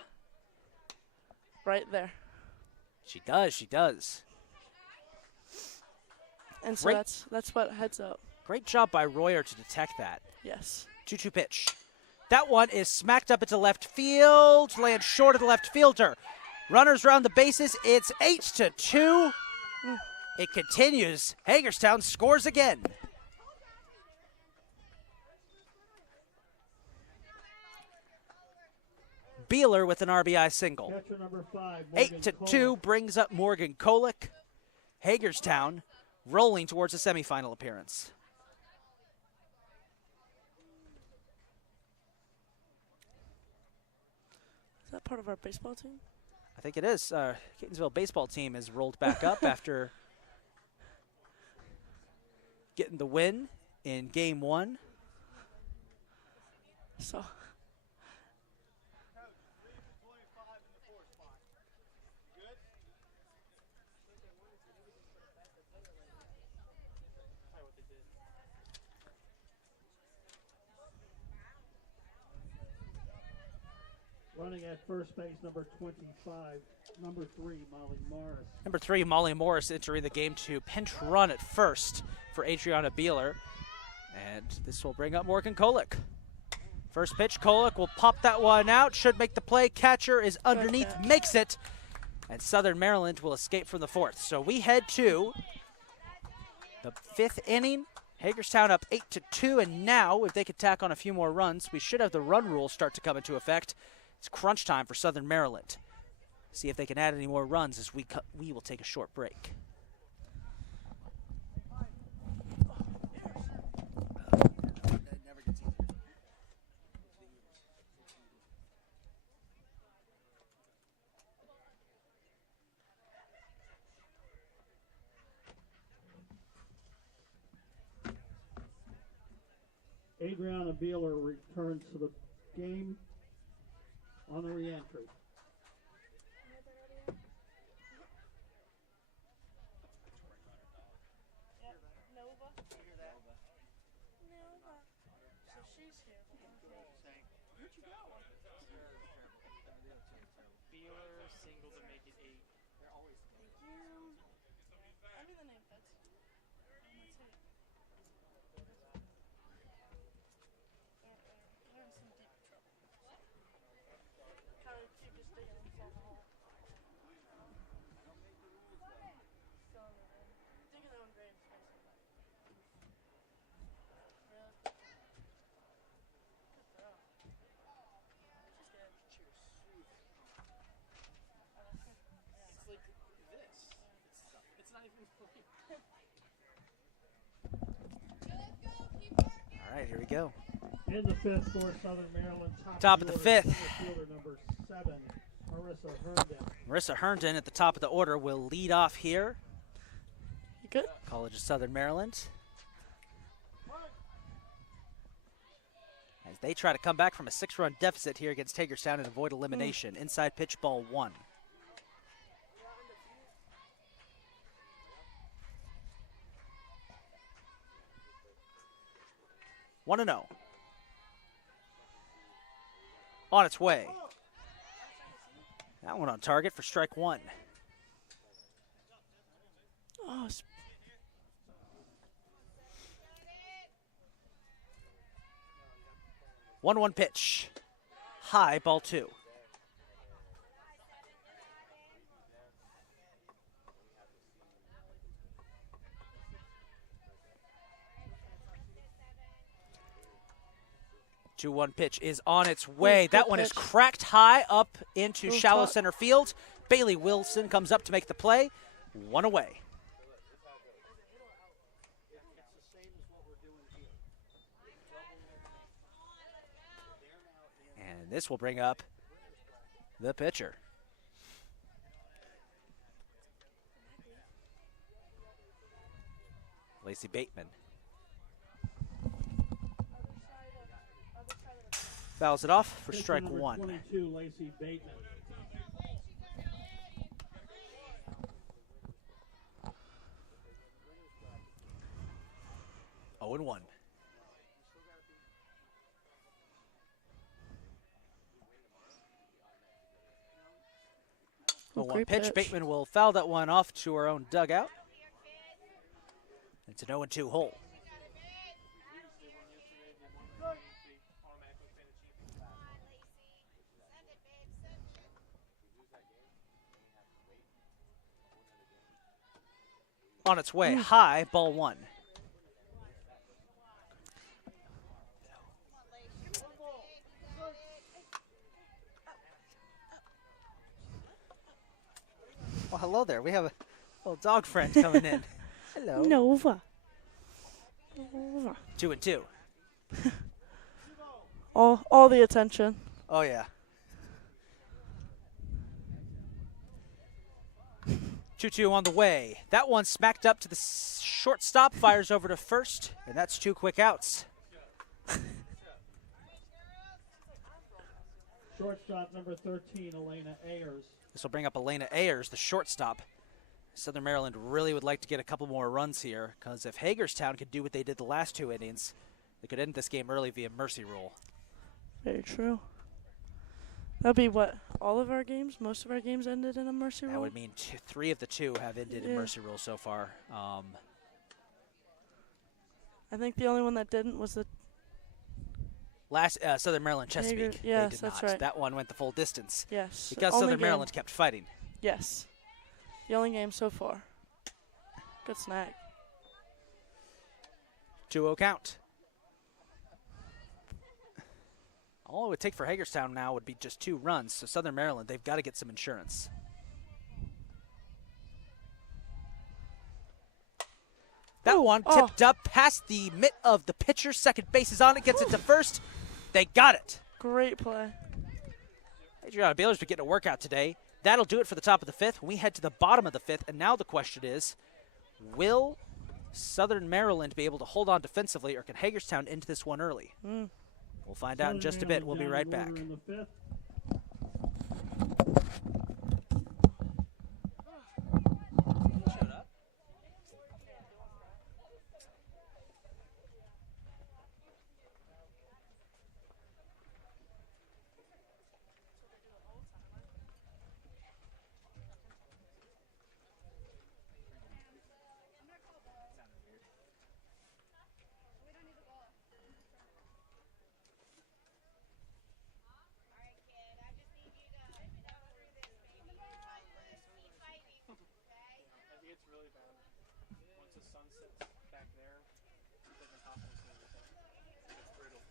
Right there. She does. She does. And so Great. that's what heads up. Great job by Royer to detect that. Yes. 2-2 pitch. That one is smacked up into left field. Lands short of the left fielder. Runners round the bases. It's 8-2. It continues. Hagerstown scores again. Beeler with an RBI single. Catcher number 5, Morgan 8-2 Kohler. brings up Morgan Kolick. Hagerstown rolling towards a semifinal appearance. Is that part of our baseball team? I think it is. Catonsville baseball team has rolled back up after getting the win in game 1. So. Running at first base, number 25, number 3, Molly Morris. Number 3, Molly Morris entering the game to pinch run at first for Adriana Beeler. And this will bring up Morgan Kolick. First pitch, Kolick will pop that one out. Should make the play. Catcher is underneath, makes it. And Southern Maryland will escape from the 4th. So we head to the 5th inning. Hagerstown up 8-2. And now, if they could tack on a few more runs, we should have the run rule start to come into effect. It's crunch time for Southern Maryland. See if they can add any more runs as we will take a short break. Adriana Beeler returns to the game on the reentry. Beeler single to make it 8. They're always. Thank you. I knew the name fits. We're in some deep trouble. Kind of keep just digging himself a hole. Digging their own graves, basically. Really? Good throw. She's good. It's like this. It's not even funny. All right, here we go. In the 5th for Southern Maryland. Top of the 5th. Fielder number 7, Marissa Herndon. Marissa Herndon at the top of the order will lead off here. You good? College of Southern Maryland. As they try to come back from a 6-run deficit here against Hagerstown and avoid elimination. Inside pitch, ball 1. One and 0. On its way. That one on target for strike 1. Oh, 1-1 pitch. High, ball 2. Two 1 pitch is on its way. Good That one is pitch. cracked high up into Little shallow top. center field. Bailey Wilson comes up to make the play. 1 away. And this will bring up the pitcher. Lacey Bateman. Fouls it off for Pitcher strike number 1. 22, Lacey Bateman. Oh and 1. Oh, 1 great pitch. pitch. Bateman will foul that one off to her own dugout. It's an 0-2 hole. On its way, high, ball 1. Well, hello there. We have a little dog friend coming in. Hello. Nova. 2-2. All the attention. Oh, yeah. 2-2 on the way. That one smacked up to the shortstop, fires over to first, and that's 2 quick outs. Shortstop number 13, Elena Ayers. This will bring up Elena Ayers, the shortstop. Southern Maryland really would like to get a couple more runs here, because if Hagerstown could do what they did the last 2 innings, they could end this game early via mercy rule. Very true. That'll be what? All of our games? Most of our games ended in a mercy rule? That would mean 3 of the 2 have ended in Yeah. mercy rule so far. I think the only one that didn't was the Last Southern Maryland Chesapeake. Yes, they did that's not. right. That one went the full distance yes. because only Southern game. Maryland kept fighting. Yes. The only game so far. Good snag. 2-0 count. All it would take for Hagerstown now would be just 2 runs. So Southern Maryland, they've got to get some insurance. That one tipped up past the mitt of the pitcher. Second base is on it, gets it to first. They got it. Great play. Adriana Baylor's been getting a workout today. That'll do it for the top of the 5th. We head to the bottom of the 5th, and now the question is, will Southern Maryland be able to hold on defensively, or can Hagerstown end this one early? We'll find out in just a bit. We'll be right back. In the 5th. I think it's really bad. Once the sun sets back there, it's like an hospital scene or something. It's brutal.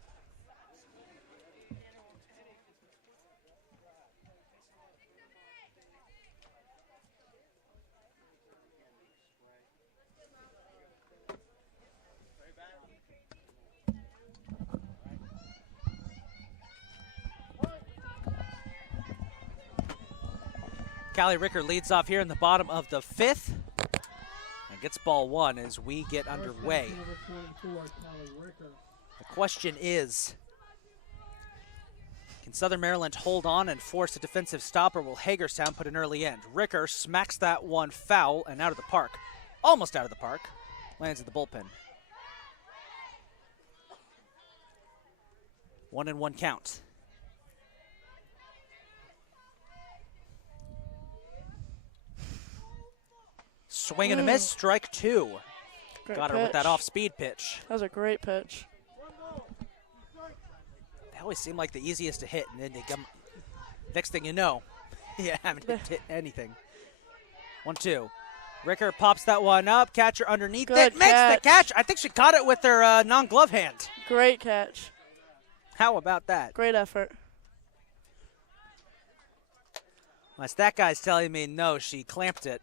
Callie Ricker leads off here in the bottom of the 5th and gets ball 1 as we get underway. Number 24, Callie Ricker. The question is, can Southern Maryland hold on and force a defensive stop, or will Hagerstown put an early end? Ricker smacks that one foul and out of the park. Almost out of the park. Lands in the bullpen. 1-1 count. Swing and a miss, strike 2. Great Got her with that pitch. off-speed pitch. That was a great pitch. They always seem like the easiest to hit, and then they come. Next thing you know, you haven't hit anything. 1-2. Ricker pops that one up. Catcher underneath Good it. Makes the catch. catch. I think she caught it with her non-glove hand. Great catch. How about that? Great effort. Unless that guy's telling me no, she clamped it.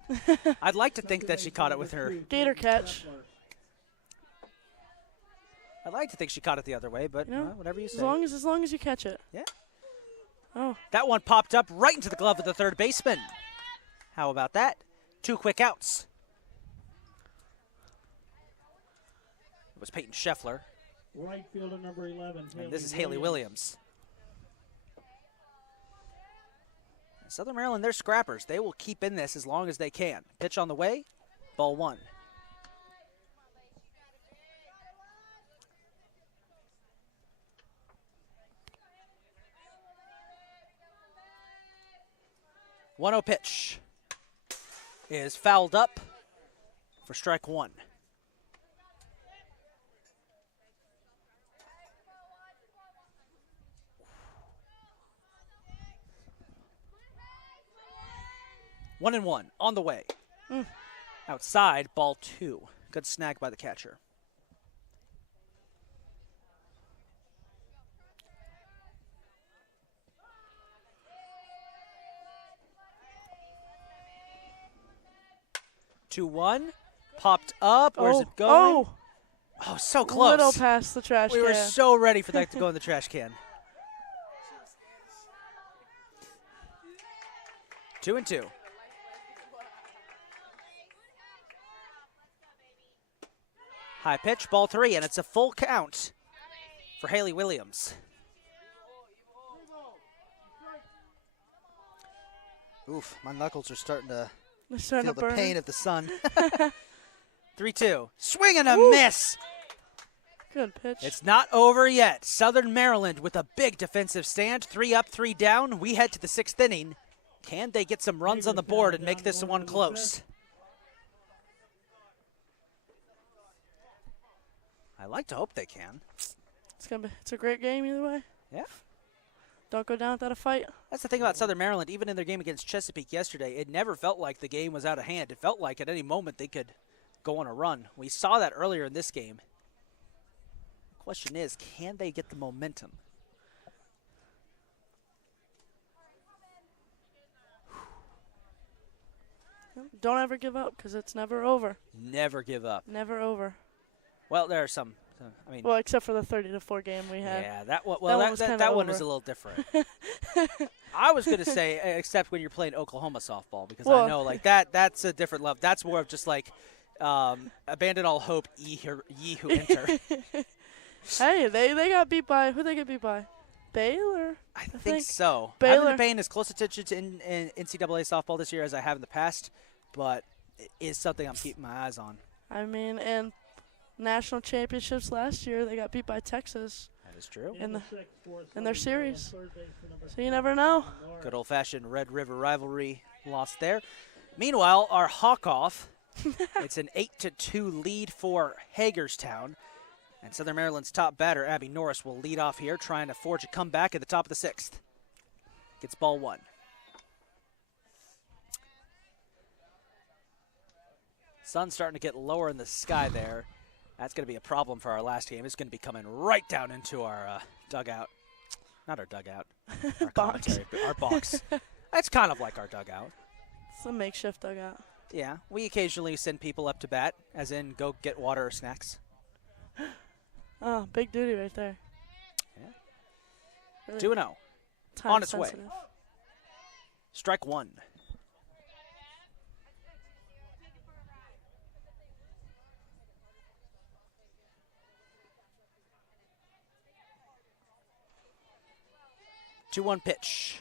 I'd like to think that she caught it with her. Gator catch. I'd like to think she caught it the other way, but You know, whatever you say. As long as you catch it. Yeah. Oh, That one popped up right into the glove of the third baseman. How about that? 2 quick outs. It was Peyton Scheffler, Right fielder number 11. and this is Haley Williams. Southern Maryland, they're scrappers. They will keep in this as long as they can. Pitch on the way, ball 1. One 0 pitch is fouled up for strike 1. One and 1 on the way. Outside, ball 2. Good snag by the catcher. Two one, popped up. Where's it going? Oh, Oh, so close. little past the trash We can. were so ready for that to go in the trash can. 2-2. High pitch, ball 3, and it's a full count for Haley Williams. Oof, my knuckles are starting to They're starting feel to the burn. pain of the sun. 3-2. Swing and a Woo. miss. Good pitch. It's not over yet. Southern Maryland with a big defensive stand. 3 up, 3 down. We head to the 6th inning. Can they get some runs on the board and make this one close? I like to hope they can. It's a great game either way. Yeah. Don't go down without a fight. That's the thing about Southern Maryland. Even in their game against Chesapeake yesterday, it never felt like the game was out of hand. It felt like at any moment they could go on a run. We saw that earlier in this game. The question is, can they get the momentum? Don't ever give up because it's never over. Never give up. Never over. Well, there are some. I mean, Well, except for the 30-4 game we had. yeah, that one. that Well, one was that kinda one is over. a little different. I was going to say, except when you're playing Oklahoma softball, because I Well- know like that's a different level. That's more of just like abandon all hope, ye who enter. Hey, they got beat by who? They get beat by? Baylor. I think think so. I Baylor- haven't been paying as close attention to in NCAA softball this year as I have in the past, but it is something I'm keeping my eyes on. I mean, and national championships last year, they got beat by Texas That is true. in the sixth for in their Southern Maryland, series. third baseman number So you never know. Norris. Good old-fashioned Red River rivalry lost there. Meanwhile, our Hawk-Off, it's an 8-2 lead for Hagerstown. And Southern Maryland's top batter, Abby Norris, will lead off here, trying to forge a comeback at the top of the 6th. Gets ball 1. Sun's starting to get lower in the sky there. That's going to be a problem for our last game. It's going to be coming right down into our dugout. Not our dugout. Our Box. commentary, but our box. It's kind of like our dugout. It's a makeshift dugout. Yeah, we occasionally send people up to bat, as in go get water or snacks. Oh, big duty right there. Yeah. Really 2-0. time on its way. sensitive. Strike 1. Two-one pitch.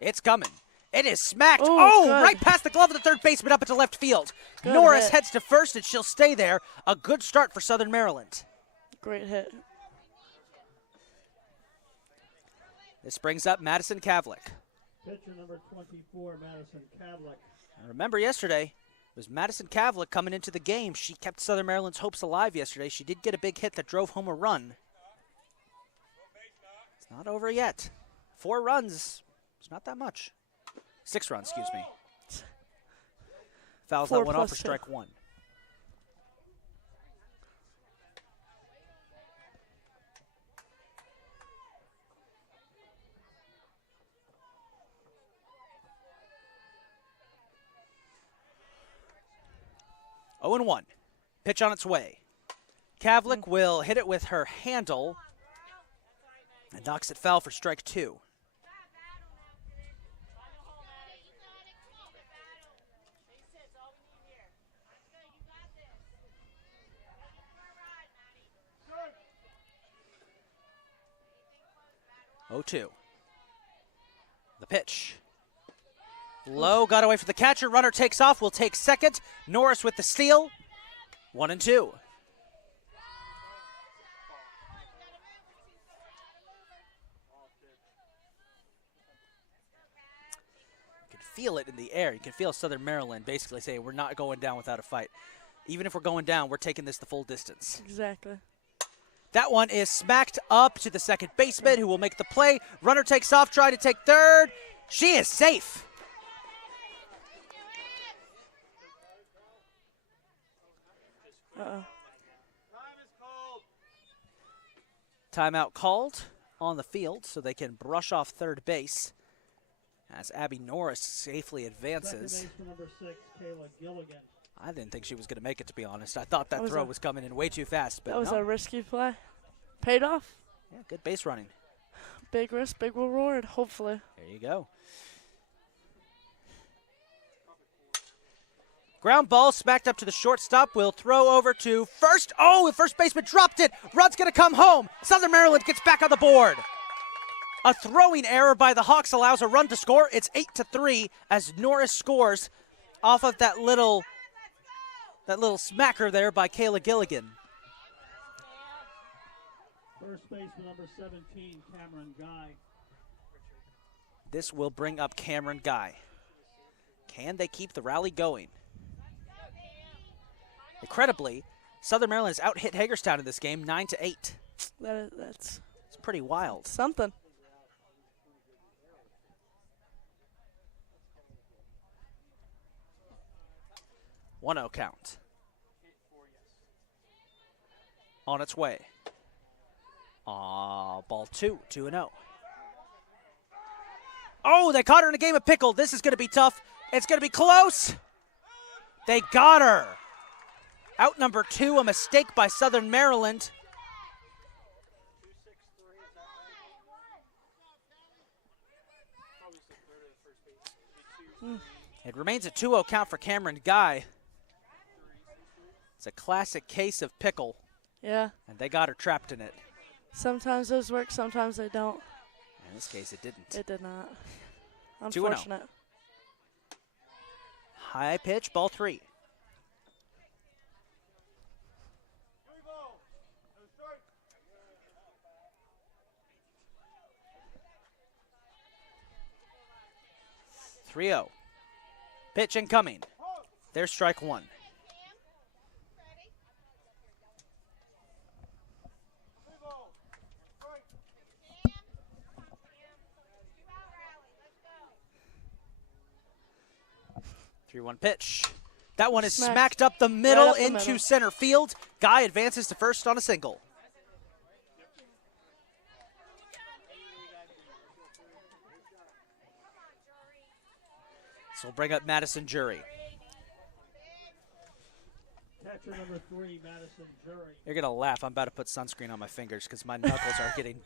It's coming. It is smacked. Ooh, Oh, good. right past the glove of the third baseman up into left field. Good Norris hit. heads to first, and she'll stay there. A good start for Southern Maryland. Great hit. This brings up Madison Kavlik. Pitcher number 24, Madison Kavlik. Remember yesterday, it was Madison Kavlik coming into the game. She kept Southern Maryland's hopes alive yesterday. She did get a big hit that drove home a run. It's not over yet. 4 runs. It's not that much. 6 runs, excuse me. Fouls that 4 one off plus for 2. strike 1. Oh and 1. Pitch on its way. Kavlik will hit it with her handle and knocks it foul for strike 2. Oh, 2. The pitch. Low, got away from the catcher. Runner takes off. Will take second. Norris with the steal. 1 and 2. You can feel it in the air. You can feel Southern Maryland basically saying we're not going down without a fight. Even if we're going down, we're taking this the full distance. Exactly. That one is smacked up to the second baseman, who will make the play. Runner takes off, trying to take third. She is safe. Uh-oh. Timeout called on the field so they can brush off third base as Abby Norris safely Second advances. baseman number 6, Kayla Gilligan. I didn't think she was going to make it, to be honest. I thought that throw was coming in way too fast. But that was no. a risky play. Paid off. Yeah, good base running. Big risk, big reward, hopefully. There you go. Ground ball smacked up to the shortstop. Will throw over to first. Oh, the first baseman dropped it. Run's going to come home. Southern Maryland gets back on the board. A throwing error by the Hawks allows a run to score. It's 8-3 as Norris scores off of that little smacker there by Kayla Gilligan. First baseman number 17, Cameron Guy. This will bring up Cameron Guy. Can they keep the rally going? Incredibly, Southern Maryland has out-hit Hagerstown in this game, 9-8. That's It's pretty wild. something. 1-0 count. On its way. Ball 2-0. Oh, they caught her in a game of pickle. This is going to be tough. It's going to be close. They got her. Out number 2, a mistake by Southern Maryland. It remains a 2-0 count for Cameron Guy. It's a classic case of pickle. Yeah. And they got her trapped in it. Sometimes those work, sometimes they don't. In this case, it didn't. It did not. 2-0. Unfortunate. High pitch, ball 3. (3-0). Pitch incoming. There's strike 1. (3-1) pitch. That one is smacked up the middle into center field. Guy advances to first on a single. This will bring up Madison Jury. Catcher number 3, Madison Jury. You're going to laugh. I'm about to put sunscreen on my fingers because my knuckles are getting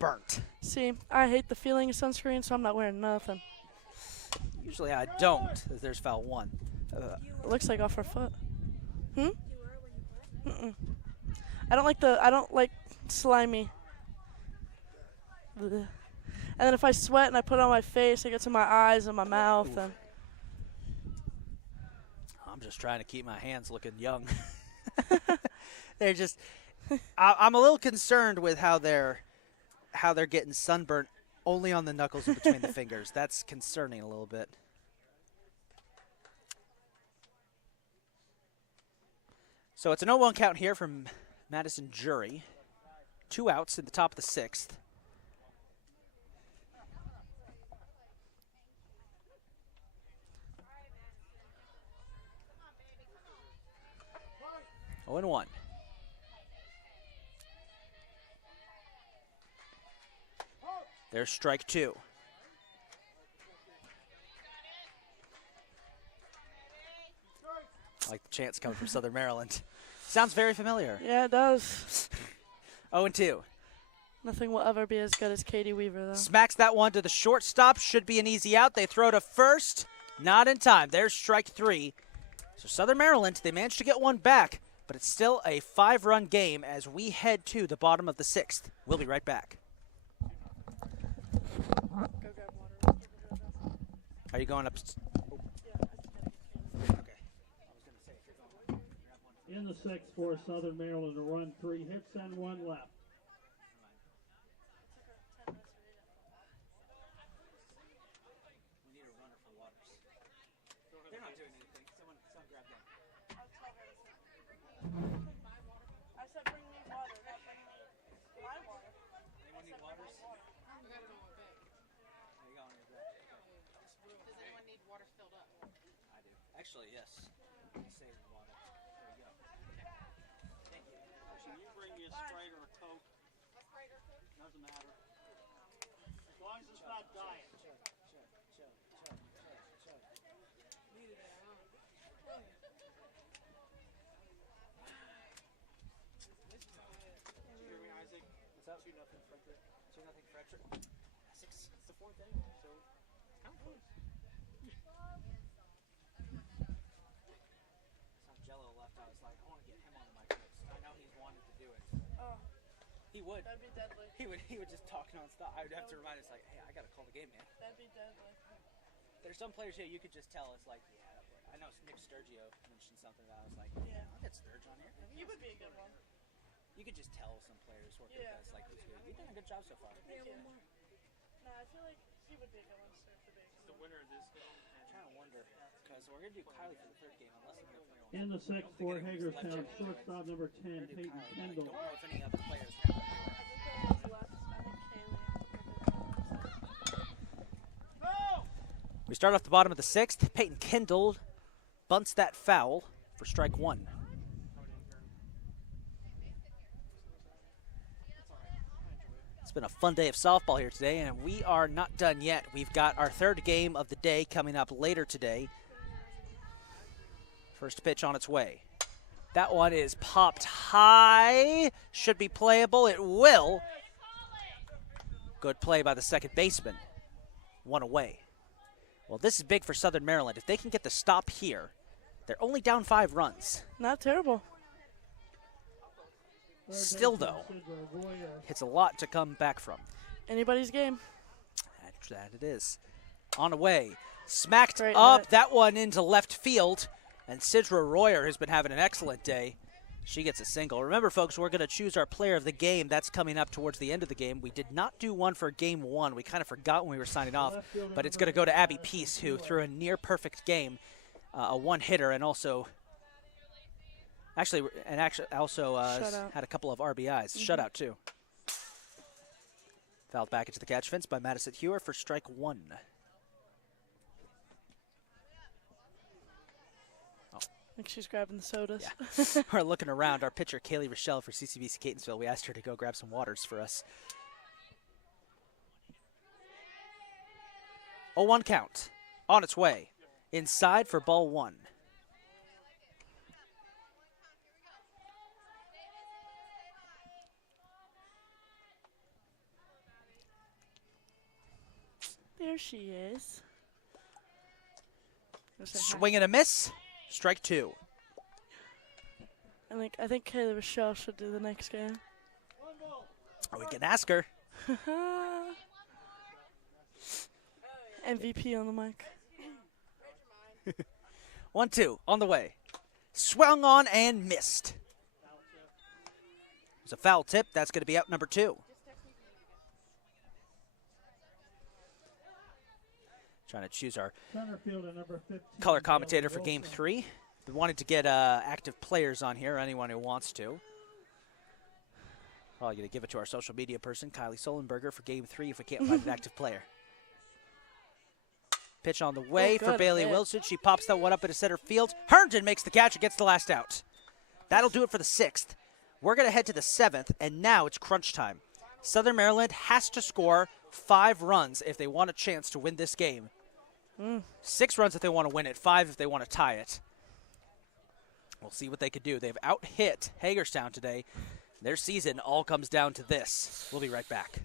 burnt. See, I hate the feeling of sunscreen, so I'm not wearing nothing. Usually I don't, as there's foul 1. It looks like off her foot. Mm-mm. I don't like slimy. Ugh. And then if I sweat and I put it on my face, it gets in my eyes and my mouth. And I'm just trying to keep my hands looking young. They're just, I'm a little concerned with how they're getting sunburnt only on the knuckles and between the fingers. That's concerning a little bit. So it's an 0-1 count here from Madison Jury. 2 outs in the top of the 6th. Oh, and 1. There's strike 2. I like the chants coming from Southern Maryland. Sounds very familiar. yeah, it does. 0-2. Nothing will ever be as good as Katie Weaver, though. Smacks that one to the shortstop. Should be an easy out. They throw to first. Not in time. There's strike 3. So Southern Maryland, they managed to get one back, but it's still a 5-run game as we head to the bottom of the 6th. We'll be right back. Are you going up? In the 6th for Southern Maryland to run 3 hits and 1 left. We need a runner for Waters. They're not doing anything. Someone grab them. I said bring me water, not bring me my water. Anyone need Waters? There you go. Does anyone need water filled up? I do. Actually, yes. Save the water. There you go. Thank you. Can you bring me a Sprite or a Coke? Doesn't matter. As long as it's not diet. 2-0 Frederick. Essex. It's the 4th inning, so kind of close. Some Jello left. I was like, I want to get him on the microphone. I know he's wanted to do it. Oh, He would. that'd be deadly. He would just talk nonstop. I would have to remind us, like, hey, I got to call the game, man. That'd be deadly. There's some players here you could just tell it's like, yeah, I know Nick Sturgio mentioned something about it. I was like, yeah, I'll get Sturge on here. He would be a good one. You could just tell some players working with us, like, who's good. You've done a good job so far. Thank you. No, I feel like he would be a good one to serve the big. The winner of this game. I'm trying to wonder, because we're going to do Kylie for the 3rd game, unless I'm going to play on. In the 6th for Hagerstown, shortstop number 10, We're gonna do Peyton Kylie, but I Kendall. don't know if any other players are going to do it. I think that was left. I think Kaylee. We start off the bottom of the 6th. Peyton Kendall bunts that foul for strike 1. It's been a fun day of softball here today, and we are not done yet. We've got our 3rd game of the day coming up later today. First pitch on its way. That one is popped high. Should be playable. It will. Good play by the second baseman. 1 away. Well, this is big for Southern Maryland. If they can get the stop here, they're only down 5 runs. Not terrible. Still, though, it's a lot to come back from. Anybody's game. That it is. On the way. Smacked Great up. hit. That one into left field. And Sidra Royer has been having an excellent day. She gets a single. Remember, folks, we're going to choose our player of the game. That's coming up towards the end of the game. We did not do one for game 1. We kind of forgot when we were signing off. But it's going to go to Abby Peace, who threw a near-perfect game, a one-hitter, and also also had a couple of RBIs. Shutout, too. Fouled back into the catch fence by Madison Hewer for strike 1. I think she's grabbing the sodas. Yeah. We're looking around. Our pitcher, Kaylee Rochelle for CCBC Catonsville, we asked her to go grab some waters for us. 0-1 count. On its way. Inside for ball 1. There she is. Swing and a miss. Strike 2. I think Kaylee Rochelle should do the next game. We can ask her. MVP on the mic. 1-2 on the way. Swung on and missed. It's a foul tip. That's going to be out number 2. Trying to choose our color commentator for game 3. We wanted to get active players on here, anyone who wants to. Probably going to give it to our social media person, Kylie Solenberger, for game 3 if we can't find an active player. Pitch on the way for Bailey Wilson. She pops that one up into center field. Herndon makes the catch and gets the last out. That'll do it for the 6th. We're going to head to the 7th, and now it's crunch time. Southern Maryland has to score 5 runs if they want a chance to win this game. 6 runs if they want to win it, 5 if they want to tie it. We'll see what they could do. They've out-hit Hagerstown today. Their season all comes down to this. We'll be right back.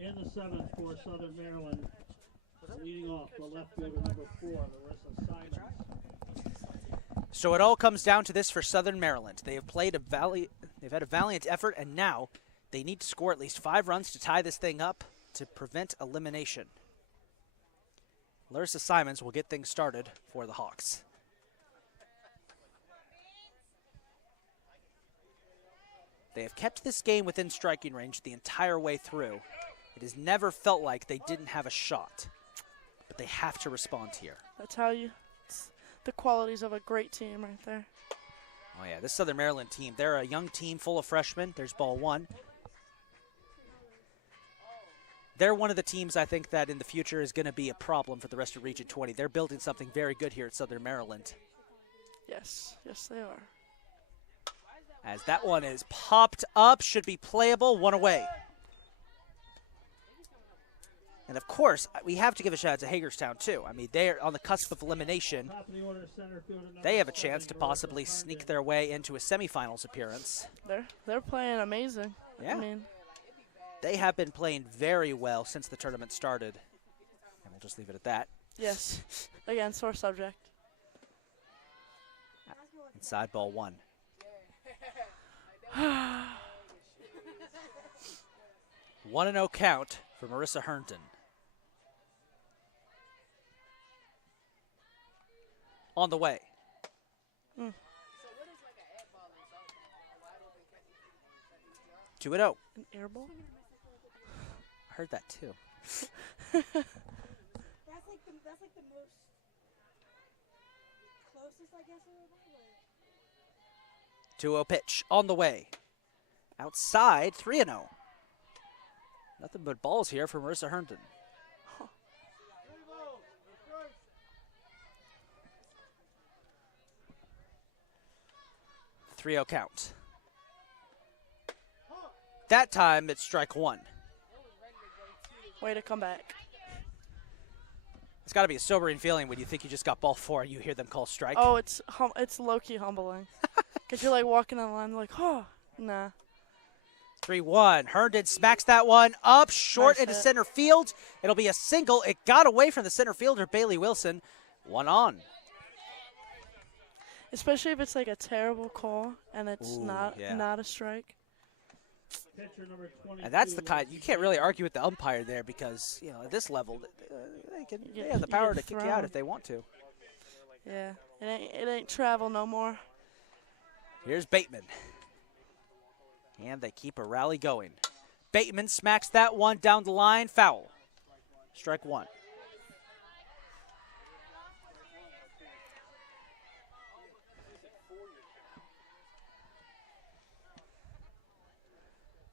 In the 7th for Southern Maryland, leading off the left fielder number 4, Larissa Simons. So it all comes down to this for Southern Maryland. They have played they've had a valiant effort, and now They need to score at least 5 runs to tie this thing up to prevent elimination. Larissa Simons will get things started for the Hawks. They have kept this game within striking range the entire way through. It has never felt like they didn't have a shot, but they have to respond here. That's how it's the qualities of a great team right there. Oh yeah, this Southern Maryland team, they're a young team full of freshmen. There's ball 1. They're one of the teams I think that in the future is going to be a problem for the rest of Region 20. They're building something very good here at Southern Maryland. Yes, they are. As that one is popped up, should be playable, 1 away. And of course, we have to give a shout out to Hagerstown too. I mean, they're on the cusp of elimination. Top of the order, center fielder number They have a chance to 70, possibly Marissa sneak Herndon. their way into a semifinals appearance. They're playing amazing. Yeah. I mean, They have been playing very well since the tournament started. And we'll just leave it at that. yes. Again, sore subject. Inside ball 1. One and 0 count for Marissa Herndon. On the way. 2-0. An air ball? I heard that too. That's like the most closest, I guess, it would be. 2-0 pitch on the way. Outside, 3-0. Nothing but balls here for Marissa Herndon. 3-0 count. That time it's strike 1. Way to come back. It's got to be a sobering feeling when you think you just got ball 4 and you hear them call strike. Oh, it's low-key humbling. Because you're like walking on the line, like, oh, nah. 3-1. Herndon smacks that one up short Nice into hit. center field. It'll be a single. It got away from the center fielder, Bailey Wilson. 1 on. Especially if it's like a terrible call and it's Ooh, not yeah. a strike. Pitcher number 22, And that's the kind, you Lindsey can't really argue with the umpire there because, you know, at this level, they have the you power get to kick you out thrown. if they want to. Yeah, it ain't travel no more. Here's Bateman. And they keep a rally going. Bateman smacks that one down the line. Foul. Strike 1.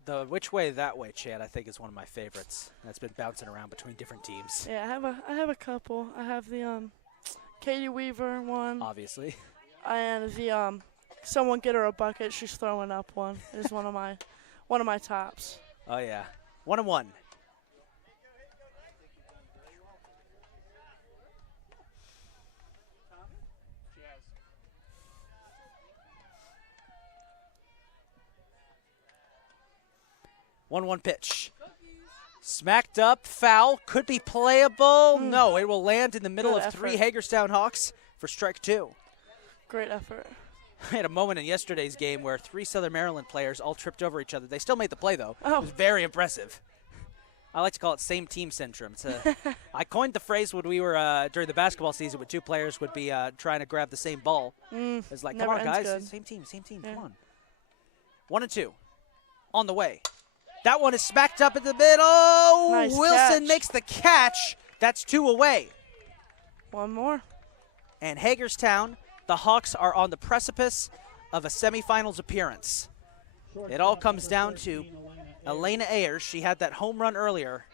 The which way that way chant I think is one of my favorites. That's been bouncing around between different teams. Yeah, I have a couple. I have the Katie Weaver one, Obviously. and the someone get her a bucket, she's throwing up one is one of my tops. Oh yeah. 1-1. Jazz. 1-1 pitch. Smacked up, foul, could be playable. No, it will land in the middle Good of 3 effort. Hagerstown Hawks for strike 2. Great effort. I had a moment in yesterday's game where 3 Southern Maryland players all tripped over each other. They still made the play, though. Oh. It was very impressive. I like to call it same team syndrome. I coined the phrase when we were during the basketball season when 2 players would be trying to grab the same ball. It's like, come never on, ends guys. good. Same team, Yeah. come on. 1-2. On the way. That one is smacked up in the middle. Nice Wilson catch. makes the catch. That's 2 away. One more. And Hagerstown, the Hawks are on the precipice of a semifinals appearance. It all comes down to Elena Ayers. She had that home run earlier.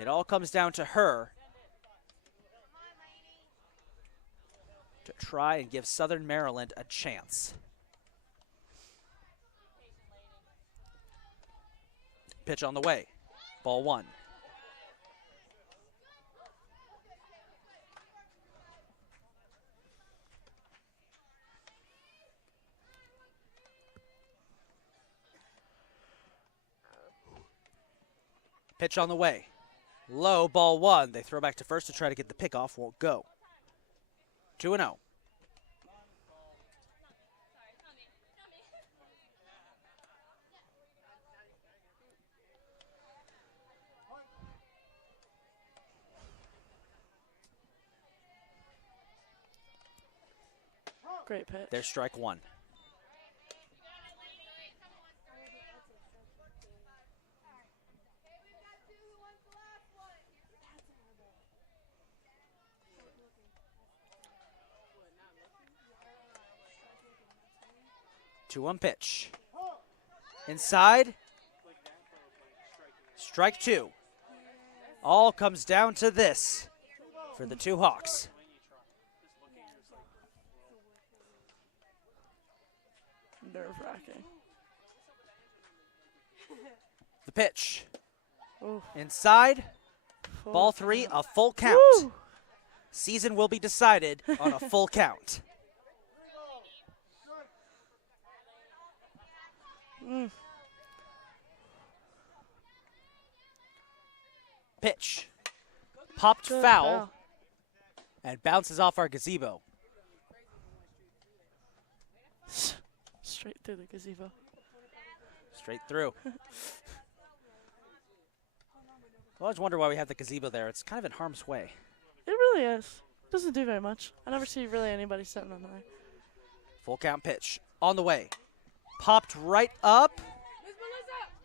It all comes down to her to try and give Southern Maryland a chance. Pitch on the way. Ball 1. Pitch on the way. Low, ball 1. They throw back to first to try to get the pickoff. Won't go. 2-0. Great pitch. There's strike one. Two one pitch. Inside. Strike two. All comes down to this for the two Hawks. Nerve-wracking. The pitch. Ooh. Inside. Full Ball three, a full count. Woo! Season will be decided on a full count. Pitch. Popped Good foul and bounces off our gazebo. Straight through the gazebo. Straight through. I always wonder why we have the gazebo there. It's kind of in harm's way. It really is. Doesn't do very much. I never see really anybody sitting on there. Full count pitch. On the way. Popped right up.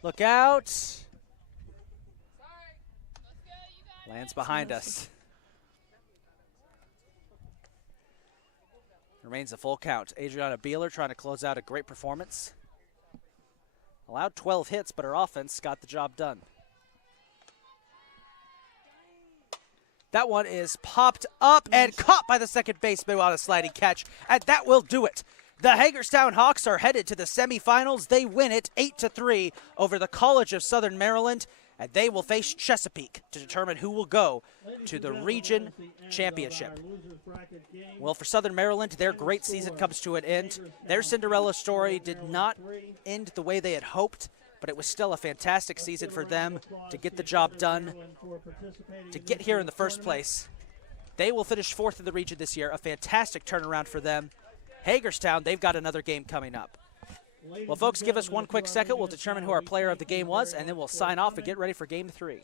Look out. Lands behind us. Remains a full count. Adriana Beeler trying to close out a great performance. Allowed 12 hits, but her offense got the job done. That one is popped up and caught by the second baseman on a sliding catch, and that will do it. The Hagerstown Hawks are headed to the semifinals. They win it 8-3 over the College of Southern Maryland, and they will face Chesapeake to determine who will go to the region championship. Well, for Southern Maryland, their great season comes to an end. Their Cinderella story did not end the way they had hoped, but it was still a fantastic season for them to get the job done, to get here in the first place. They will finish fourth in the region this year, a fantastic turnaround for them. Hagerstown, they've got another game coming up. Well, folks, give us one quick second. We'll determine who our player of the game was, and then we'll sign off and get ready for game 3.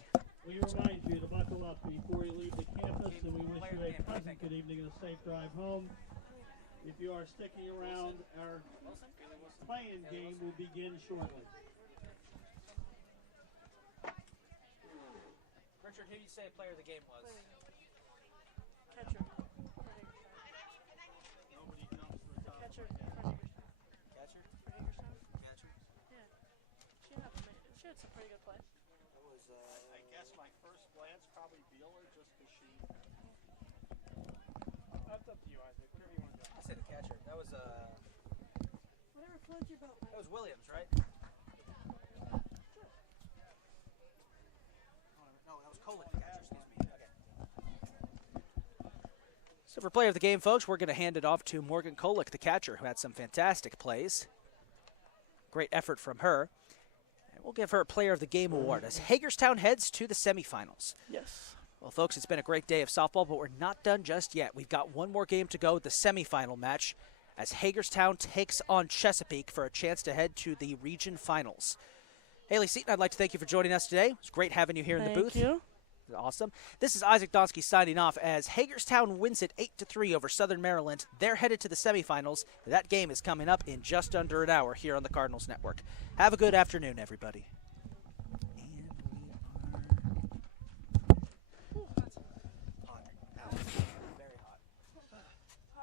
We remind you to buckle up before you leave the campus, and we wish you a pleasant good evening and a safe drive home. If you are sticking around, our playing game will begin shortly. Richard, who do you say player of the game was? Catcher. Nobody jumps to the top. Catcher. Catcher? For Hagerstown. Catcher? Yeah. She had some pretty good plays. That was, I guess my first glance probably Beeler, just because she. That's up to you, Isaac. Whatever you want to do. I said the catcher. That was, Whatever floats your boat. that was Williams, right? No, that was Kolick, the catcher, excuse me. Okay. So for player of the game, folks, we're going to hand it off to Morgan Kolick, the catcher, who had some fantastic plays. Great effort from her. And we'll give her a player of the game award as Hagerstown heads to the semifinals. Yes. Well, folks, it's been a great day of softball, but we're not done just yet. We've got one more game to go, the semifinal match, as Hagerstown takes on Chesapeake for a chance to head to the region finals. Haley Seaton, I'd like to thank you for joining us today. It's great having you here in the booth. Thank you. Awesome. This is Isaac Donsky signing off as Hagerstown wins it 8-3 over Southern Maryland. They're headed to the semifinals. That game is coming up in just under an hour here on the Cardinals Network. Have a good afternoon, everybody.